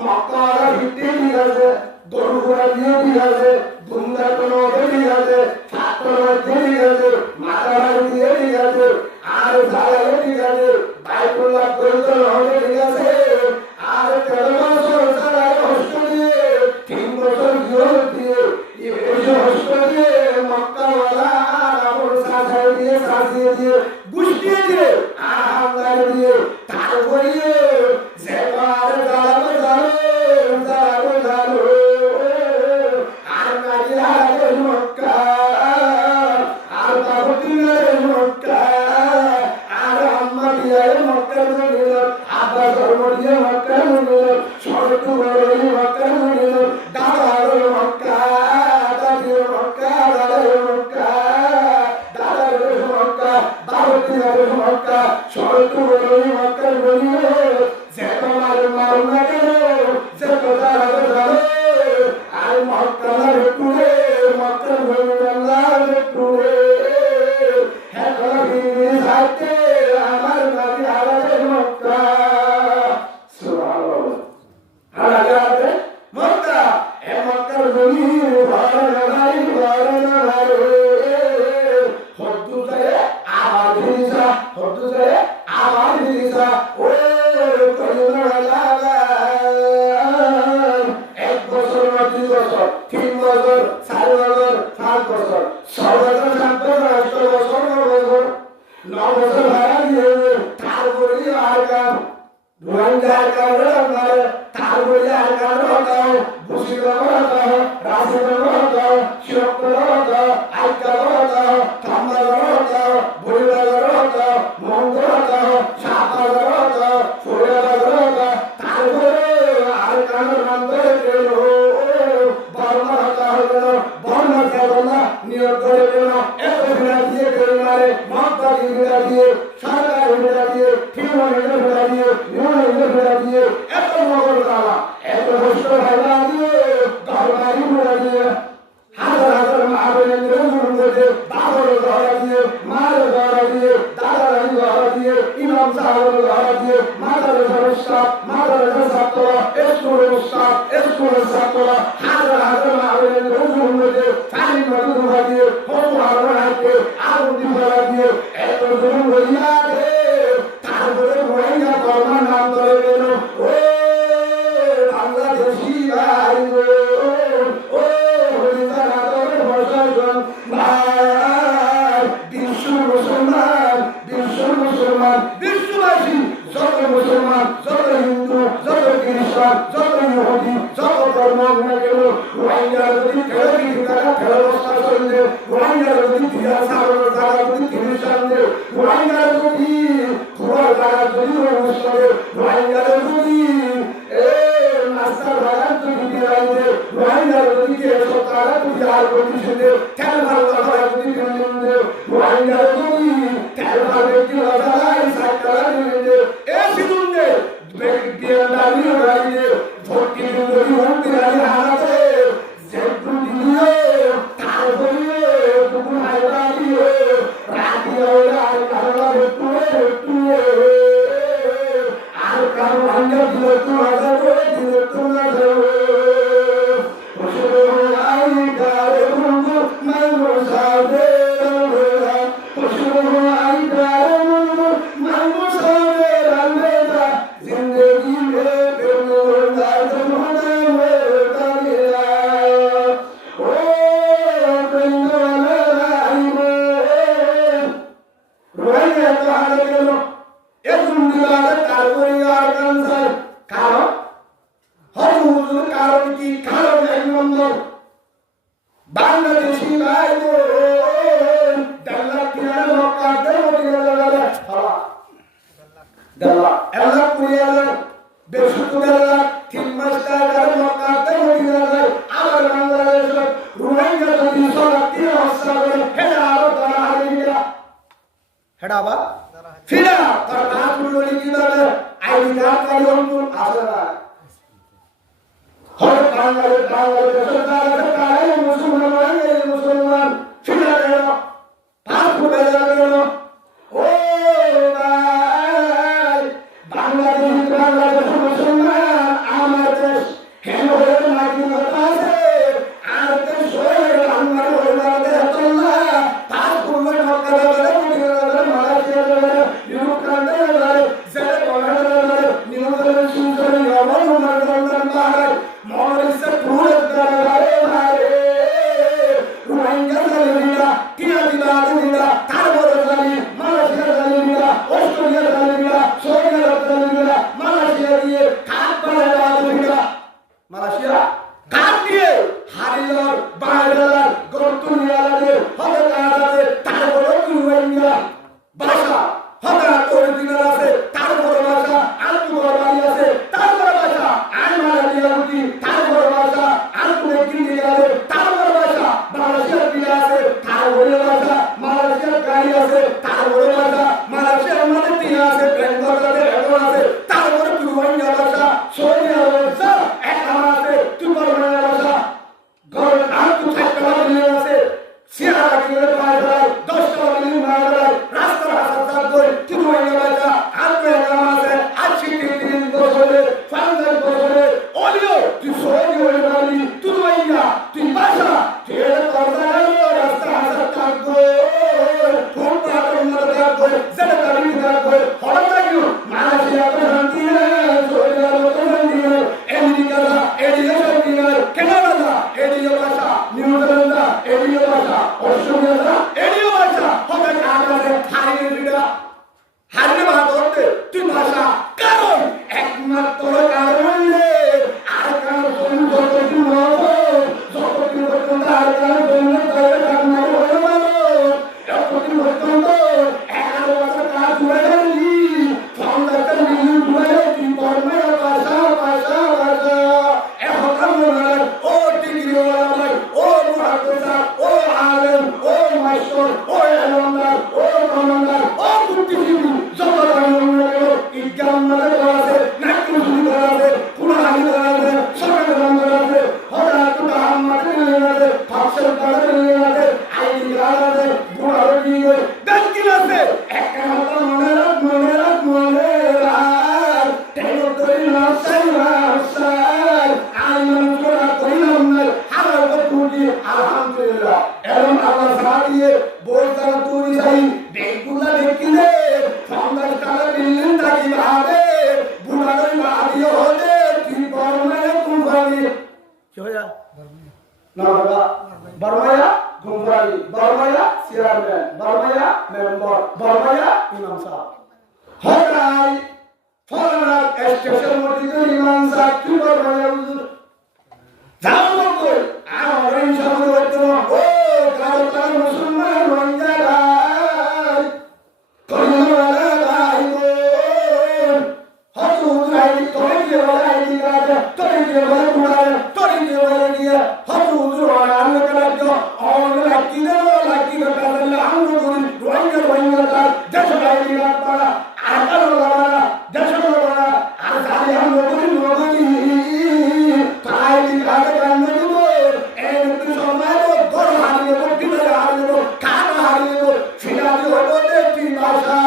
মক্কার ভিতরে দিয়েছে দরুরা দিয়েছে দুমদা কোনো দিয়েছে ছাত্র দিয়েছে মাথা দিয়েছে আর সারা দিয়েছে বাইতুল্লাহ কইতে হবে দিয়েছে আর তেরো সারা হস্ত দিয়ে 3 বছর জোর দিয়ে এই হস্ত দিয়ে মক্কা ওয়ালা আবুল সাহায় দিয়ে সাজিয়ে দিয়ে গুষ্টিয়ে দিয়ে আহাঙ্গার দিয়ে তারপরে জেবার জালাবে জালো আর নাজিরা মক্কা আর তাবদিনের মক্কা আর আম্মা দিয়ে মক্কা নিল আব্বা ধর্ম দিয়ে মক্কা নিল নিয়োগ করে কেন এত ভিড়া দিয়ে কেন মারে মাপা দিয়ে সরকার ভিড়া দিয়ে ঠিকানা ভিড়া দিয়ে নিয়ম ভিড়া দিয়ে এত মগর তালা এত কষ্ট ভাইরা দিয়ে দরবারি ভিড়া দিয়ে হাজার হাজার মহাবীরেন্দ্র মধ্যে বাবর ধরা দিয়ে মায়ের ধরা দিয়ে দাদার ধরা দিয়ে ইমাম সাহেবের ধরা দিয়ে মাদার সমস্যা মাদার ছাত্র স্কুলের স্টাফ স্কুলের ছাত্র হাজার হাজার মহাবীরেন্দ্র মধ্যে ফাইন ধরা দিয়ে ফটো হারাতে আগুন ধরা দিয়ে এত জন হইয়া রে তারপরে হইয়া কর্মার নাম ধরে গেল ও বাংলাদেশি ভাই ও বিশ্ববাসী যত মুসলমান যত হিন্দু যত খ্রিস্টান যত ইহুদি যত ধর্ম গেল রোহিঙ্গার যদি ব্যবস্থা চলবে রোহিঙ্গার যদি জায়গা যদি খ্রিস্টানদের রোহিঙ্গার যদি ঘোরার জায়গা যদি অনুষ্ঠানে রোহিঙ্গার যদি রাস্তার বাগান যদি বিরাইতে রোহিঙ্গার যদি সরকার যদি আর কমিশনে কেন ভালো যদি রোহিঙ্গার যদি কেন ভালো হাজার সাইকেল এ সিদুনde বিয়ান্ডারি রাইতে ভর্তি যদি ভর্তি রাই হারাতে যে দুনিয়া তারপরে বুকুন হাইরা দিয়ে রাদিও আর কারলা বেতুয়ে আর কারো ভাঙ্গা দিলে তো হাজার করে দিলে তো না যাবে ওসবে আই গারে বন্ধু মাইমো সাবে ওসবে আই গারে বন্ধু মাইমো সাবে রান্দেদা জিন্দেগি মে বেনো দাদ মনে মে তারিয়া ও বেনো লাইবে রোহিঙ্গা তো হারে গেল এজুন দিলারে তারপরে আর কানসার কারণ হরমুজুর কারণ কি কারণ এক নম্বর বাংলাদেশি ভাই বোন দাল্লা কিনা মক্কা দেওয়া গেল দাল্লা এলা কুরিয়া বেশুত গেল 3 মাস কার মক্কা দেওয়া গেল আবার বাংলাদেশ রোহিঙ্গা যদি সরাতি হস্তা করে হেডা আরো ধরা হারিয়া হেডা আবার ফিরা তার হাত মুড়ি কিভাবে আইডি কার্ড পাই অন্তর আসে না হর বাংলাদেশ সরকার মুসলমান ফিরা গেল পাঁচ ফুটে গেল ও ভাই বাংলাদেশ মুসলমান আমার দেশ হেন হয়ে নাকি আছে আর দেশ হয়ে বাংলার হয়ে বাংলাদেশ চললা পাঁচ ফুটে মক্কা মালয়েশিয়া কাট দিয়ে হারিলার বাইরালার গর্তুনিয়ালারে হবে কারারে তারপরে রোহিঙ্গা ভাষা হবে তোর দিনার আছে তারপরে ভাষা আলতুর বাড়ি আছে তারপরে ভাষা আইমালা দিয়াউতি তারপরে ভাষা আলতুর কিন্দিয়ারে তারপরে ভাষা মালয়েশিয়ার বিয়া আছে তারপরে ভাষা মালয়েশিয়ার গাড়ি আছে তারপরে ভাষা মালয়েশিয়ার মানে টিয়া আছে বেঙ্গলের এটো আছে তারপরে রোহিঙ্গা ভাষা সৌদি আরব এক আছে তুমার ভাষা ঘর আর তো থাকতে আছে সিয়ারা কিনে পায়রা 10 টাকা মিলি মারা রাস্তা রাস্তা করে তুই ভাষা আর তো আছে আজকে দিন বলে ফান্ডার বলে অলিও তুই সৌদি হয়ে গেলি তুই ভাষা তুই কথা রাস্তা রাস্তা থাকবে ফোন পাঠানো না থাকবে যেটা গাড়ি থাকবে হঠাৎ লাগিও মালয়েশিয়া তো শান্তি নেই সৌদি আরব তো শান্তি নেই আমেরিকা এডিয়া শান্তি নেই কানাডা এডিয়া ভাষা নিউজিল্যান্ড এডিয়া ভাষা অস্ট্রেলিয়া এডিয়া ভাষা হবে কানাডা হারিয়ে ভারতে তুই ভাষা কারণ একমাত্র কারণ আর কারণ যতদিন রাষ্ট্রের কাছে নিয়ে আছে আইডি কার্ড আছে বুড়ারো দিয়ে ব্যাংকিং আছে একটা কথা মনে রাখ টেলো তৈরি নসাই আমি মানুষরা কইলাম না হারার কতুটি আলহামদুলিল্লাহ এরম আল্লাহ সাথিয়ে বই তারা তুই যাই বেগুলা দেখিলে সন্ধ্যার কালে বিল্ডিং থাকি ভাবে বুড়ারো বাড়িও হলে তুই বর্মে কুম্ভারি কি হইয়া না বাবা বর্মায়া কুম্ভারি বর্মায়া চেয়ারম্যান বর্মায়া মেম্বার বর্মায়া ইমাম সাহেব হরাই ফরার স্টেশন মধ্যে ইমাম সাহেব কি বর্মায়া হুজুর যাও বলবো আমার ইনশাআল্লাহ হইতো ও কাল মুসলমান রঞ্জা ভাই কইনা ভাই হুজুর আইডি তোরে দিয়ে আইডি কার্ড তোরে দিয়ে বুড়া তোরে দিয়ে দিয়া হুজুর আনার লাগতো অন লাগিনা কাদলা আমরো রঞ্জা কার দেশ আইডি কার্ড পাড়া আকার লাগা দেশ লাগা আর জানি আমরো নবী আইডি কার্ড কান্ন দিব এই সময় তো বড় হারিয়ে দিলে হারিয়ে কার হারিয়ে ফিরালি হলো দেখি ভাষা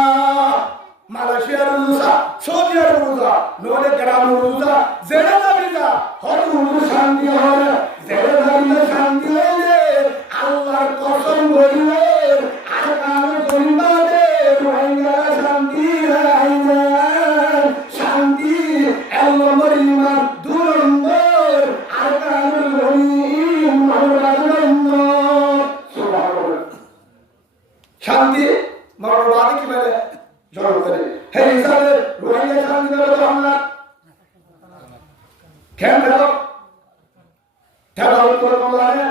মালয়েশিয়ার রুজা সৌদি আরব রুজা নলে গ্রাম রুজা জেলা রুজা হর রুজা শান্তি হয় জেলা রুজা শান্তি হইলে আল্লাহর কসম বলিলে আর কাম করিবাদে রোহিঙ্গা শান্তি রাইনা শান্তি আল্লাহ মরিমা দুরম্বর আর কাম রহিম মাওলানা সুবহানাল্লাহ শান্তি মাওলানা কি বলে জড়ো করে হে হিসাবে রোহিঙ্গা শান্তি বলে তো আমরা কেন ঠেলাও করে বলানে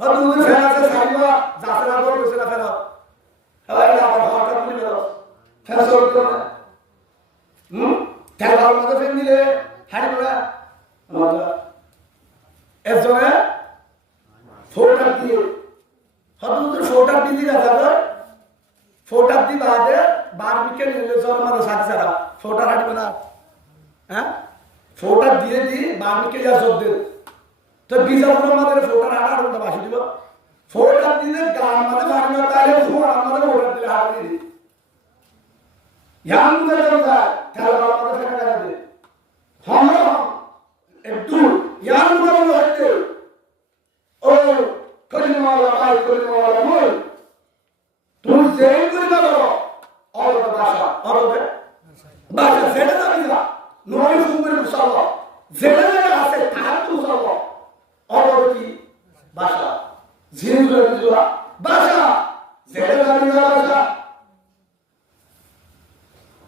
হদুর ফেরাতে সাইবা যাত্রা করে সেটা ফেরা হয় আবার হঠাৎ করে ফেরা ফেসল করে ঠেলাও মধ্যে ফেন দিলে হাড়ি পড়া আমরা এজনে ফোটা দিয়ে হদুর ফোটা দিয়ে যাবে ফোটা দি বাদে বারবিকে নিলে জোর মারা সাথে সারা ফোটা হাঁটবে না হ্যাঁ ফোটা দিয়ে দি বারবিকে যা জোর দে তো বিজাপুর আমাদের ফোটা হাঁটা উল্টা বাসি দিব ফোটা দিলে গান মাঝে বাড়বে তাহলে ফোটা আমাদের ফোটা দিলে হাঁটা দিয়ে ইয়ান মুঝে করতা খেলা আমাদের ফেকা করে দে हम একটু ইয়ান মুঝে বলো হইতে ও কলিমাওয়ালা ভাই কলিমাওয়ালা মোর তুমি যেই করে দাও অরবে ভাষা অরবে ভাষা যেটা জানি না নয় সুন্দর ইনশাআল্লাহ যেটা আছে তার তো ইনশাআল্লাহ অরবে কি ভাষা জিনজুরা জিজুরা ভাষা যেটা জানি না ভাষা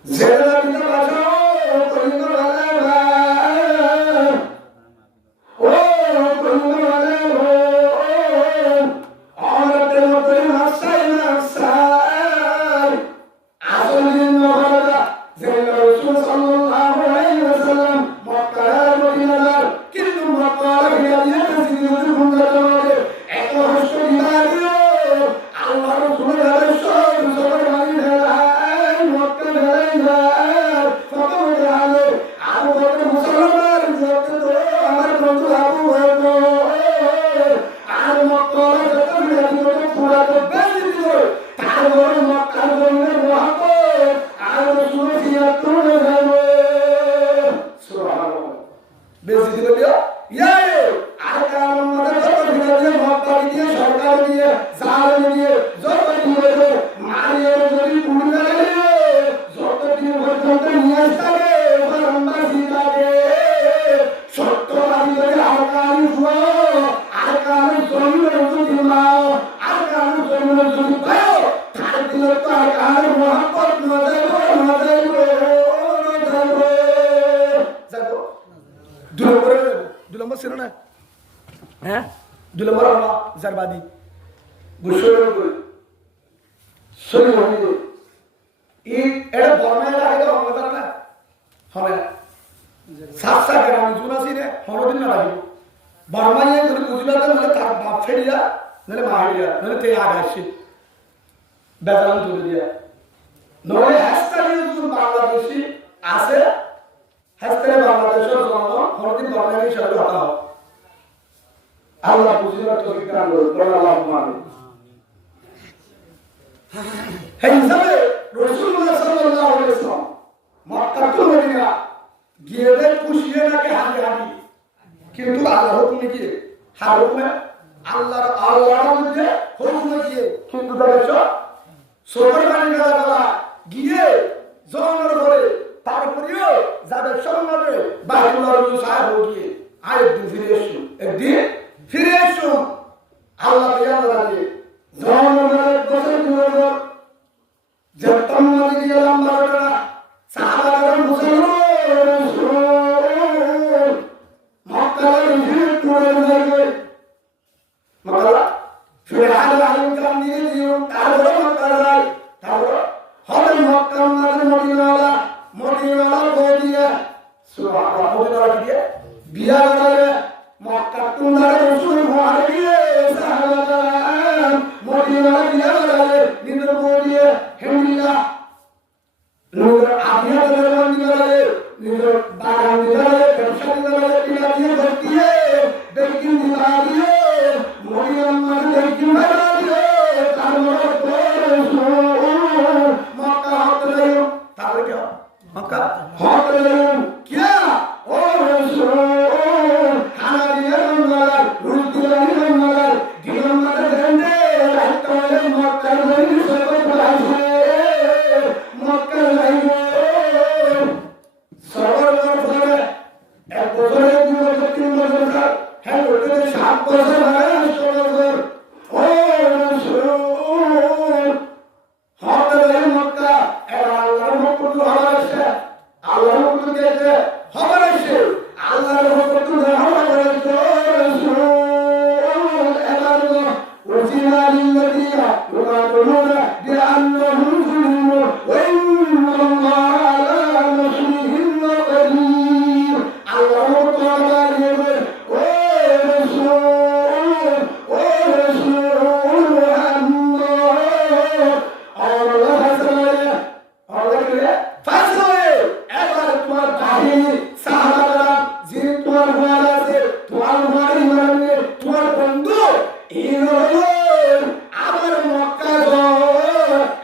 যেটা জানি না ভাষা ও কলিমাওয়ালা ও কলিমাওয়ালা Zarbadi Gushoro Sori Hamide এটা বর্মায় লাগে তো আমরা জানা না হবে সাতটা গ্রাম জুনাসি রে হরদিন না লাগে বর্মায় যদি গুজরাট হলে তার বাপ ফেরিয়া নলে মারিয়া নলে তে আগাছি বেজান তুলে দিয়া নলে হাসতালি যদি বাংলাদেশি আছে হাসতালি বাংলাদেশের জন্য হরদিন বর্মায় সাথে কথা হয় আল্লাহ বুঝিবার তৌফিক দান করুন আল্লাহুম্মা আমিন এই হিসাবে রাসূলুল্লাহ সাল্লাল্লাহু আলাইহি ওয়াসাল্লাম মক্কা টু মদিনা গিয়ে খুশি হয়ে নাকি হাজি হাজি কিন্তু আল্লাহর হুকুমে গিয়ে হার হুকুমে আল্লাহর মধ্যে হুকুমে গিয়ে কিন্তু দেখো সবর বাণী গালা গিয়ে জনের পরে তারপরেও যাদের সঙ্গে বাইতুল্লাহ সাহেব গিয়ে একদিন ফিরে এসো আল্লাহ লাগে জনের বছর দুই যে তন্ময় দিয়ে লম্বা করা সাহাবারা মুসলমান মক্কা হিজরত করে যাবে মক্কা ফিরে আল্লাহর কাম দিয়ে দিও তারপরে মক্কা যায় তারপর হবে মক্কা মদিনা বলিয়া সুবহানাল্লাহ মদিনা দিয়ে বিয়া করে মক্কা তুনার রাসূল হওয়ার দিয়ে সাহাবারা মদিনা বিয়া করে নিদর বলিয়া হেমিলা নূর আবিয়া করে মদিনা নিদর বাগান দিয়ে ব্যবসা দিয়ে বিয়া দিয়ে দিয়ে দেখি নিলা দিয়ে মদিনা দেখি মারা দিয়ে তারপর মক্কা হতে তাহলে কি মক্কা হতে क्या ओ रसूल हानिया मंगल रुदिया मंगल दिगंबर गंदे रातोले मक्का नहीं सब पलासे मक्का नहीं सवर पर एक बजरे तीन बजरे है बोलते सात बजरे है सवर ओ रसूल हातले मक्का अल्लाह हुकुम हमारे আল্লাহর হুকুম দিয়েছে খবর আছে আল্লাহর হুকুম খবর আছে রাসূল এবার ওজিনা লিল্লাযিনা ইউকাতুনা বিআন্নাহুম যুলুম ওয়া ইন্নাল্লাহা আলা নাসরিহিম কাদির আল্লাহ তাআলা বলে ও রাসূল আল্লাহ হাসানা আল্লাহ ফাসলে তোমার বাহিনী সাহাবারা যে তোমার ঘর আছে তোমার বাড়ি মানে তোমার বন্ধু এই হলো আবার মক্কা যাও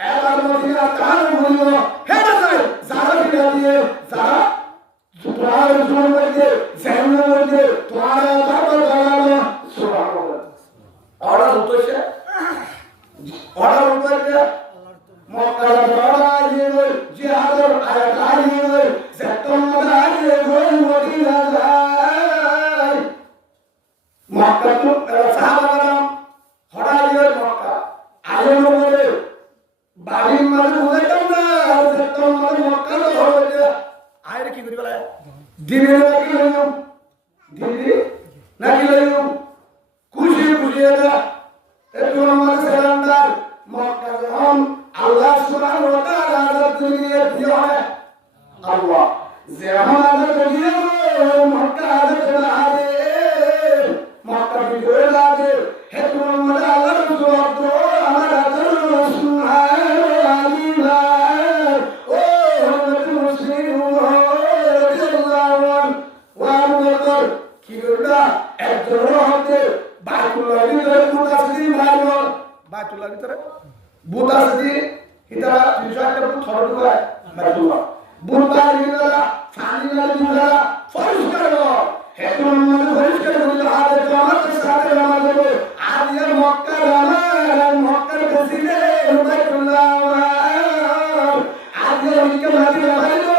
এবার মদিনা কার বললো হেডা যায় যারা ফিরে দিয়ে যারা তোমার জন্য মধ্যে জান্নাত মধ্যে তোমার বাবা গালানো সুবহানাল্লাহ অর্ডার হচ্ছে অর্ডার হচ্ছে মক্কা যাওয়া ইয়ে জিহাদের আয়াত আইয়ে মক্কা তো সাহাবারা হড়াইয়ে মক্কা আলে বলে বাড়ির মানে বলেতাম না যে তোমার মক্কা তো হয়ে আইরে কি করি বলে দিবে নাকি লইও দিবি নাকি লইও খুশি খুশি এটা একটু আমার সালামদার মক্কা যখন আল্লাহ সুবহানাহু ওয়া তাআলা দুনিয়া দিয়ে হয় আল্লাহ যেমন আদর দিয়ে মক্কা আদর লাগে মক্কা বিজয় লাগে হে তোমার আল্লাহর জবাব তো আমার আদর সুবহানাল্লাহ ও মুসলিম রাদিয়াল্লাহু ওয়া আনহু কি করলা একজন হতে বাইতুল্লাহ ভিতরে মুতাসিদি মারলো বাইতুল্লাহ ভিতরে মুতাসিদি এটা বিষয়টা থরড হয় বাইতুল্লাহ বুলবার দিলা ফানিলা দিলা পরিষ্কার করো হে তোমার পরিষ্কার করলে আরে তোমার সাথে নামাজ হবে আদিয়া মক্কা নামাজ মক্কার বসিলে বাইতুল্লাহ আদিয়া মিকে মাদিনা বাইলো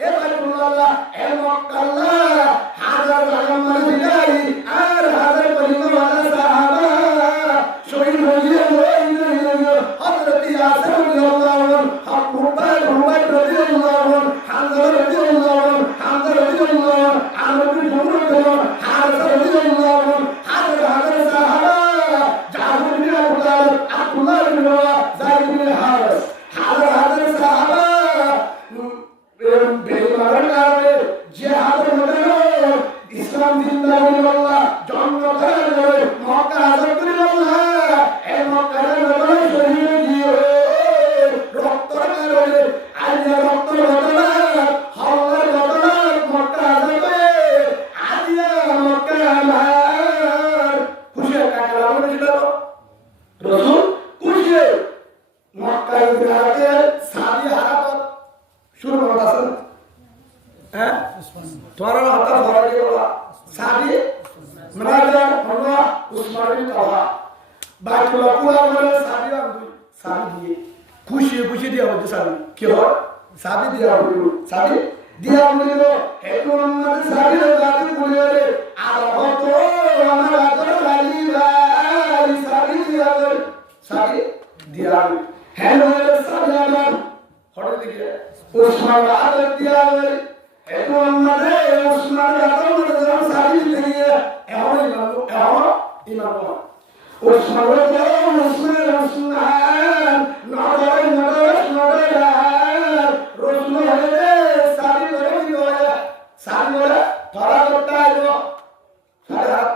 হে বাইতুল্লাহ হে মক্কা আল্লাহ হাজার আগাম দিলাই আর হাজার পরিমাণ ওয়ালা সাহাবা শহীদ হয়ে গেল হযরত ইয়াসির রাদিয়াল্লাহু আনহু হক মুবারক রাদিয়াল্লাহু হামজা রাদিয়াল্লাহু হামজা রাদিয়াল্লাহু আনহু জুমরুল হারসা রাদিয়াল্লাহু হাজার সাহাবা জাফর বিন আবু তালিব আব্দুল্লাহ বিন যায়েদ বিন হারস হাজার সাহাবা বেঈমানের কারণে জিহাদের মধ্যে ইসলাম জিন্দাহ আল্লাহ জন্ম করে মক্কা আযাদ করে আল্লাহ এই মক্কার নবী শহীদ দিয়ে রক্তের কারণে আলিয়া রক্তের বদলা হল্লার বদলা মক্কা আযাদ করে আলিয়া মক্কা আমার ম্যানেজার হলো উসমান বিন তালহা বাইতুল্লাহ পুরা বলে সাবি দিয়ে খুশি দিয়া হচ্ছে সাবি কি হয় সাবি দিয়া হইল সাবি দিয়া হইল একটু আমাদের সাবি গাড়ি বলে আর হতো আমার আগর গাড়ি ভাই সাবি দিয়া হ্যাঁ সাবি আমার হঠাৎ দিকে উসমান আগর দিয়া হইল একটু আমাদের উসমান আগর সাবি দিয়ে এখন ইমাম উসমান নড়াই রসুল হলে সাবি করে সাবি বলে তোরা করতে আইব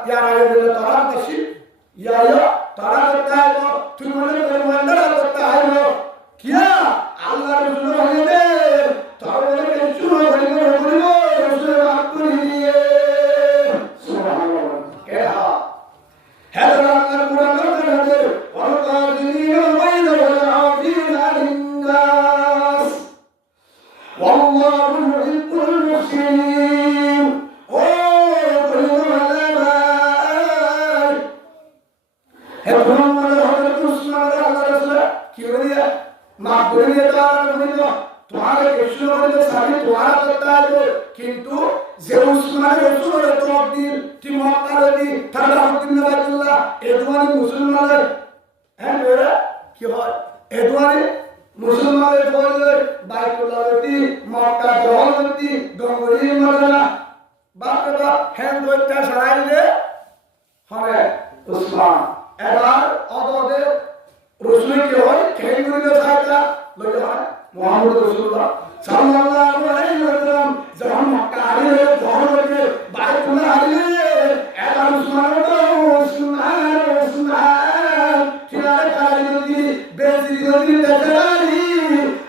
ইয়ার আগে বলে তোরা বেশি ইয়া তোরা করতে আইব তুই মনে করে মন্ডলা করতে আইব কিয়া আল্লাহ রসুল হলে তোরা বলে কিছু বলিব রসুলের বাপ করে দিয়ে সুবহানাল্লাহ কে هذا القرآن الكريم والقادرين بين والعافين عن الناس والله يحب المحسنين وكل العلماء هم حضرت عثمان رضي الله معقولية तुम्हारे कृष्ण बने सारी तुम्हारा करता है किंतु যে উসমান রাসূলের তকদির কি মক্কারদি তালাউদ্দিন আব্দুল্লাহ এদওয়ানি মুসলমানের হ্যাঁ বেরা কি হয় এদওয়ানি মুসলমানের বলে বাইতুল্লাহতি মক্কা জহরতি গঙ্গরি মদনা বাপরা হ্যাঁ দুইটা সারাইলে হবে উসমান এবার অদদে রাসূল কি হয় কেমনে সাইতা লইতে হয় মুহাম্মদ রাসূলুল্লাহ সাল্লাল্লাহু আলাইহি ওয়াসাল্লাম যখন মক্কা আইলে জহরতে বাইতুল্লাহ আইলে এবার উসমান কিনারে কালিদি বেজি যদি দেখালি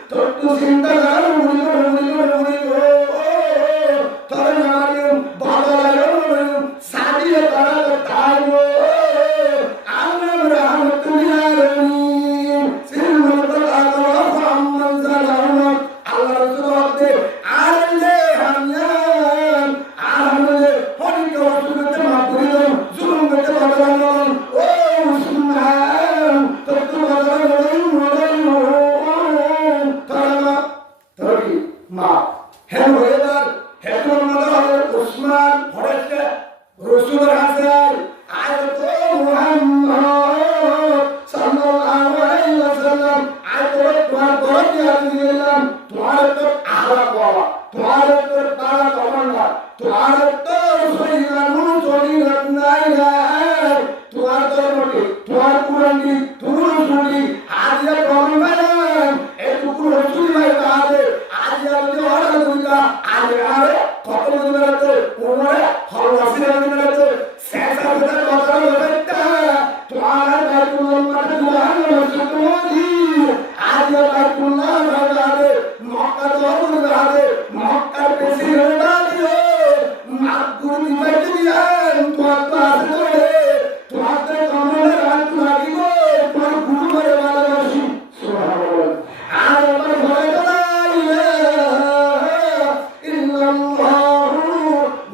তো চিন্তা করো তবে নারিম বাবালায়ো সাদিয়ে করা তাইবো আল্লাহ রাহমাতুল্লাহ আলাইহি সিলমুল কোরআন ওয়া ফাম্মান জালাম আল্লাহ রাসূল আলে হামিয়ান আহমদে হরিকে রাসূলকে মাতুরিল জুলুমকে বদলান ও উসমান তো বদলান তারা তরি মা হেন হয়েবার হেতর মাদার উসমান হরেছে রাসূলের হাসান আয়াত মুহাম্মদ সাল্লাল্লাহু আলাইহি ওয়াসাল্লাম আয়াত তোমার বড় দিলাম তোমার তো আহলা বাবা তোমার তো তারা কমান্ডার তোমার তো সৈয়দানুল জলিল নাই তোমার তো মোটি তোমার কুরআনি তোমার শুনি আজিয়া কমান্ডার এটুকু রাসূল ভাই তাহলে আজিয়া যদি ওরা দুইটা আরে কত দিনতে ওমরে হলওয়াসিরা দিনতে শেষা কথা কথা বলতে তোমার বাইতুল্লাহ মাঠে দুহান রাসূলি আজিয়া বাইতুল্লাহ বাজারে মক্কা দরুদ বাজারে মক্কার বেশি হয়ে মাগুর দিবাইতে দিয়ান তোমার পাস করে তোমার তো কমলে রাত লাগিব তোমার গুরু করে ভালোবাসি সুবহানাল্লাহ আর আমার ভয় না ইল্লাল্লাহু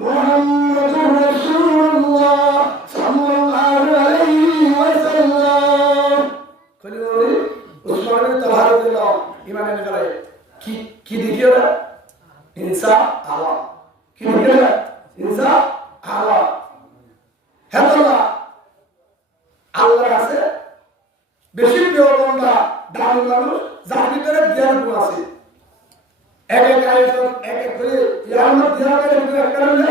মুহাম্মাদুর রাসূলুল্লাহ সাল্লাল্লাহু আলাইহি ওয়াসাল্লাম কলিওরি উসমান বিন তালহা রাদিয়াল্লাহু ইমানে করে কি দেখিও না ইনসা আল্লাহ কি দেখিও না ইনসা আল্লাহ হেতলা আল্লাহর কাছে বেশি প্রিয় বান্দা দামি মানুষ যার ভিতরে জ্ঞান গুণ আছে এক এক আয়োজন এক এক করে ইয়ামত দিয়াকে ভিতরে কারণে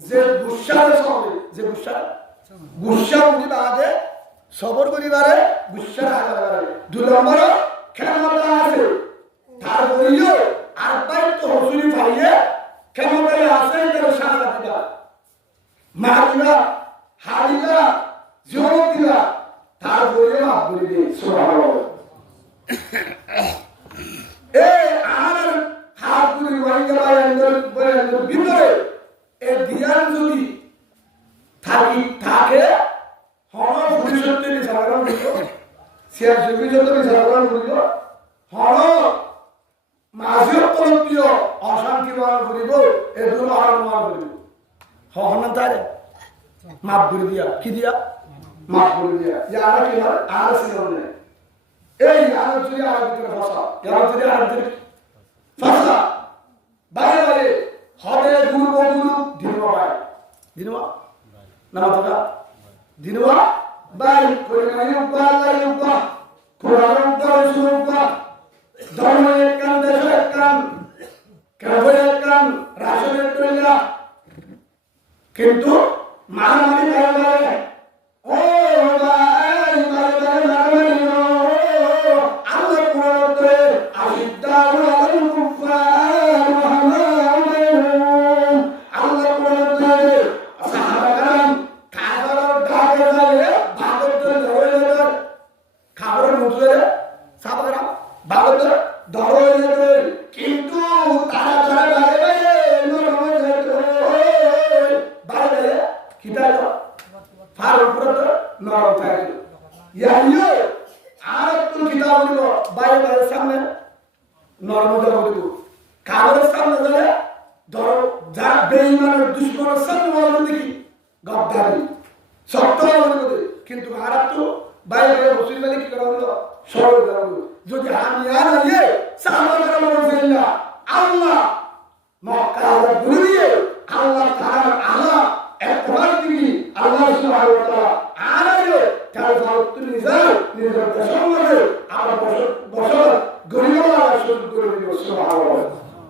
যে গুসার সবে যে গুসা উনি বাদে সবর করিবারে গুসার আগারে দুই নম্বর ক্ষমতা আছে তার বইও আর বাইত হসুলি পাইয়ে ক্ষমতায় আছে তার শাসন দিবা মারিবা হারিবা জোর দিবা তার বইও মাফ করে দে সুবহানাল্লাহ এই আর হাত গুলি ওয়াইগা আন্দর ভিতরে এই ধ্যান যদি থাকে হন ভবিষ্যতে সাধারণ হইল শেয়ার ভবিষ্যতে সাধারণ হইল হন মাঝে পরমপ্রিয় অশান্তি বার করিব এগুলো আর মান করিব হন তারে মাপ করে দিয়া কি দিয়া মাপ করে দিয়া আর কি হয় আর ছিল না এই আর যদি আর ভিতরে ভাষা আর যদি আর ভিতরে ভাষা বাইরে বাইরে হবে গুরু দিনবা ভাই দিনবা নাম তো দিনবা ভাই করে নাই উবা কোরআন উবা সুবা ধর্ম এক কান দেশ এক কান কেবল এক কান রাষ্ট্রের টইলা কিন্তু মারামারি করে ও ভাই মারামারি আল্লাহ কোরআনে আশিদ্দাউ আলাল কুফার আল্লাহ কোরআনে সাহাবাগণ কাফার ঢাকে যায় ভাগত ধরে যায় খাবার মুখে সাহাবাগণ ভাগত ধরে যায় কিন্তু তারা বাইরে বাইরে নরমে যায় বাইরে কিতাব ফার উপরে নরম থাকে ইয়াইও আর একটু কিতাব দিব বাইরে বাইরে সামনে নরম যাব দিব কাগজের সামনে গেলে ধরো যা বেঈমানের দুশমনের সামনে বলবে দেখি গদ্দারি সত্য বলবে কিন্তু আর একটু বাইরে বাইরে বসে গেলে কি করা হলো সরল করা হলো যদি আমি আর ইয়ে সাহাবারা বলছেন না আল্লাহ মক্কা ঘুরিয়ে আল্লাহ তাআলা আলা একবার দিবি আল্লাহ সুবহানাহু ওয়া তাআলা আরে তার দাওয়াত নিজের সম্মানে আমরা বছর গরিবরা শুরু করে দিব সুবহানাল্লাহ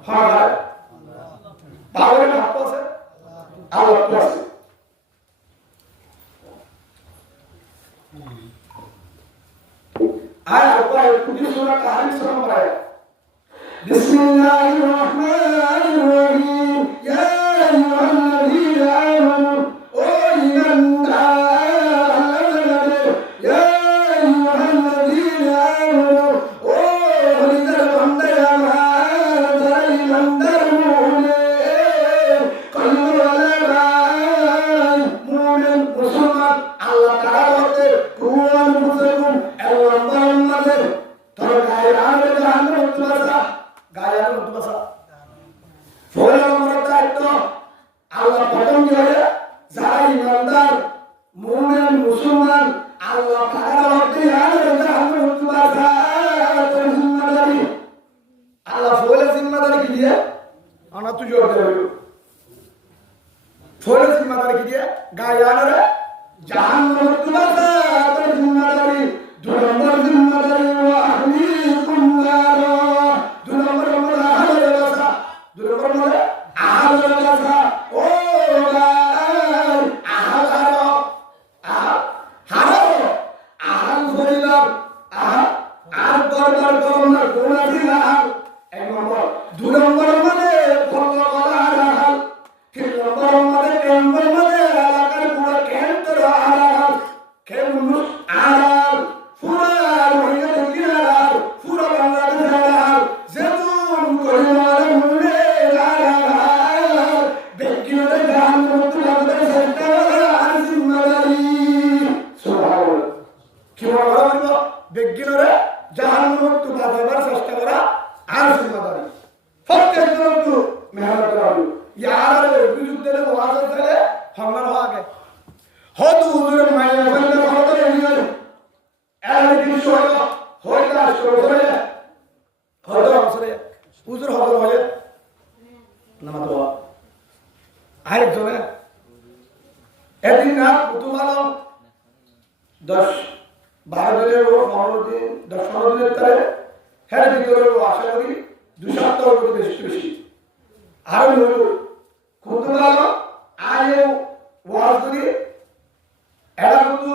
হ্যাঁ পাওয়ার হাত আছে আল্লাহ আছে আয় আল্লাহ কুদি সূরা কাহিনী শোনা পড়ায় বিসমিল্লাহির রহমানির রহিম ইয়া আইয়ুহাল্লাযীনা আমানু ও ঈমানদার ইয়া আইয়ুহাল্লাযীনা আমানু ও হলিদার বান্দারা যারা ঈমানদার মুমিন কল্লু আলাইহিম মুমিন মুসলমান আল্লাহ তাআলা বলে কুন মুসলিম আল্লাহ বান্দাদের তোর গায়ে আনে জাহান্নাম তুমাসা গায়ে আনে তুমাসা ফলে আমরা দায়িত্ব আল্লাহ প্রথম করে যারা ঈমানদার মুমিন মুসলমান আল্লাহ তাআলা বলে আনে জাহান্নাম তুমাসা তোর জিম্মাদারি আল্লাহ ফলে জিম্মাদারি কি দিয়ে আনা তুই জোর দেবে ফলে জিম্মাদারি কি দিয়ে গায়ে আনে জাহান্নাম তুমাসা তোর জিম্মাদারি দুই নম্বর জিম্মাদারি ওয়া আহলিকুম নার দুই নম্বর আহলের রাসা দুই নম্বর আহলের রাসা ও ভাই আহলারো আহল ফরিলার আর দরবার করোনা কোনা দিলা এক নম্বর দুই নম্বর মানে ফল করা আহল তিন নম্বর মানে কেমন মানে এলাকার পুরো কেন্দ্র আহল কেমন আহল পুরা রোহিঙ্গা দুনিয়া আহল পুরা বাংলাদেশ আহল যেমন করিমার মুনে আহল বেকিরে জাহান্নাম তুলাদের সরকার আজিমালি সুবহানাল্লাহ কি বলা হলো বেকিরে জাহান্নাম তুলাদের চেষ্টা করা আজিমালি প্রত্যেক জনকে মেহনত করা হলো यार বিরুদ্ধে ওয়াজ করে হামলা হবে হদ হুজুর মাইয়া বন্ধ করে নিয়ে এর কিছু হয়তো শুরু করে হয়তো আসলে হুজুর হজর হয় নামাজ পড়া আরেকজনে একদিন না কুতুবালো 10-12 দিনের 15 দিন 10-15 দিনের তরে হ্যাঁ ভিতরে আশা করি 2 সপ্তাহ বেশি আর হলো কুতুবালো আয়ো ওয়াজ করি এরা কিন্তু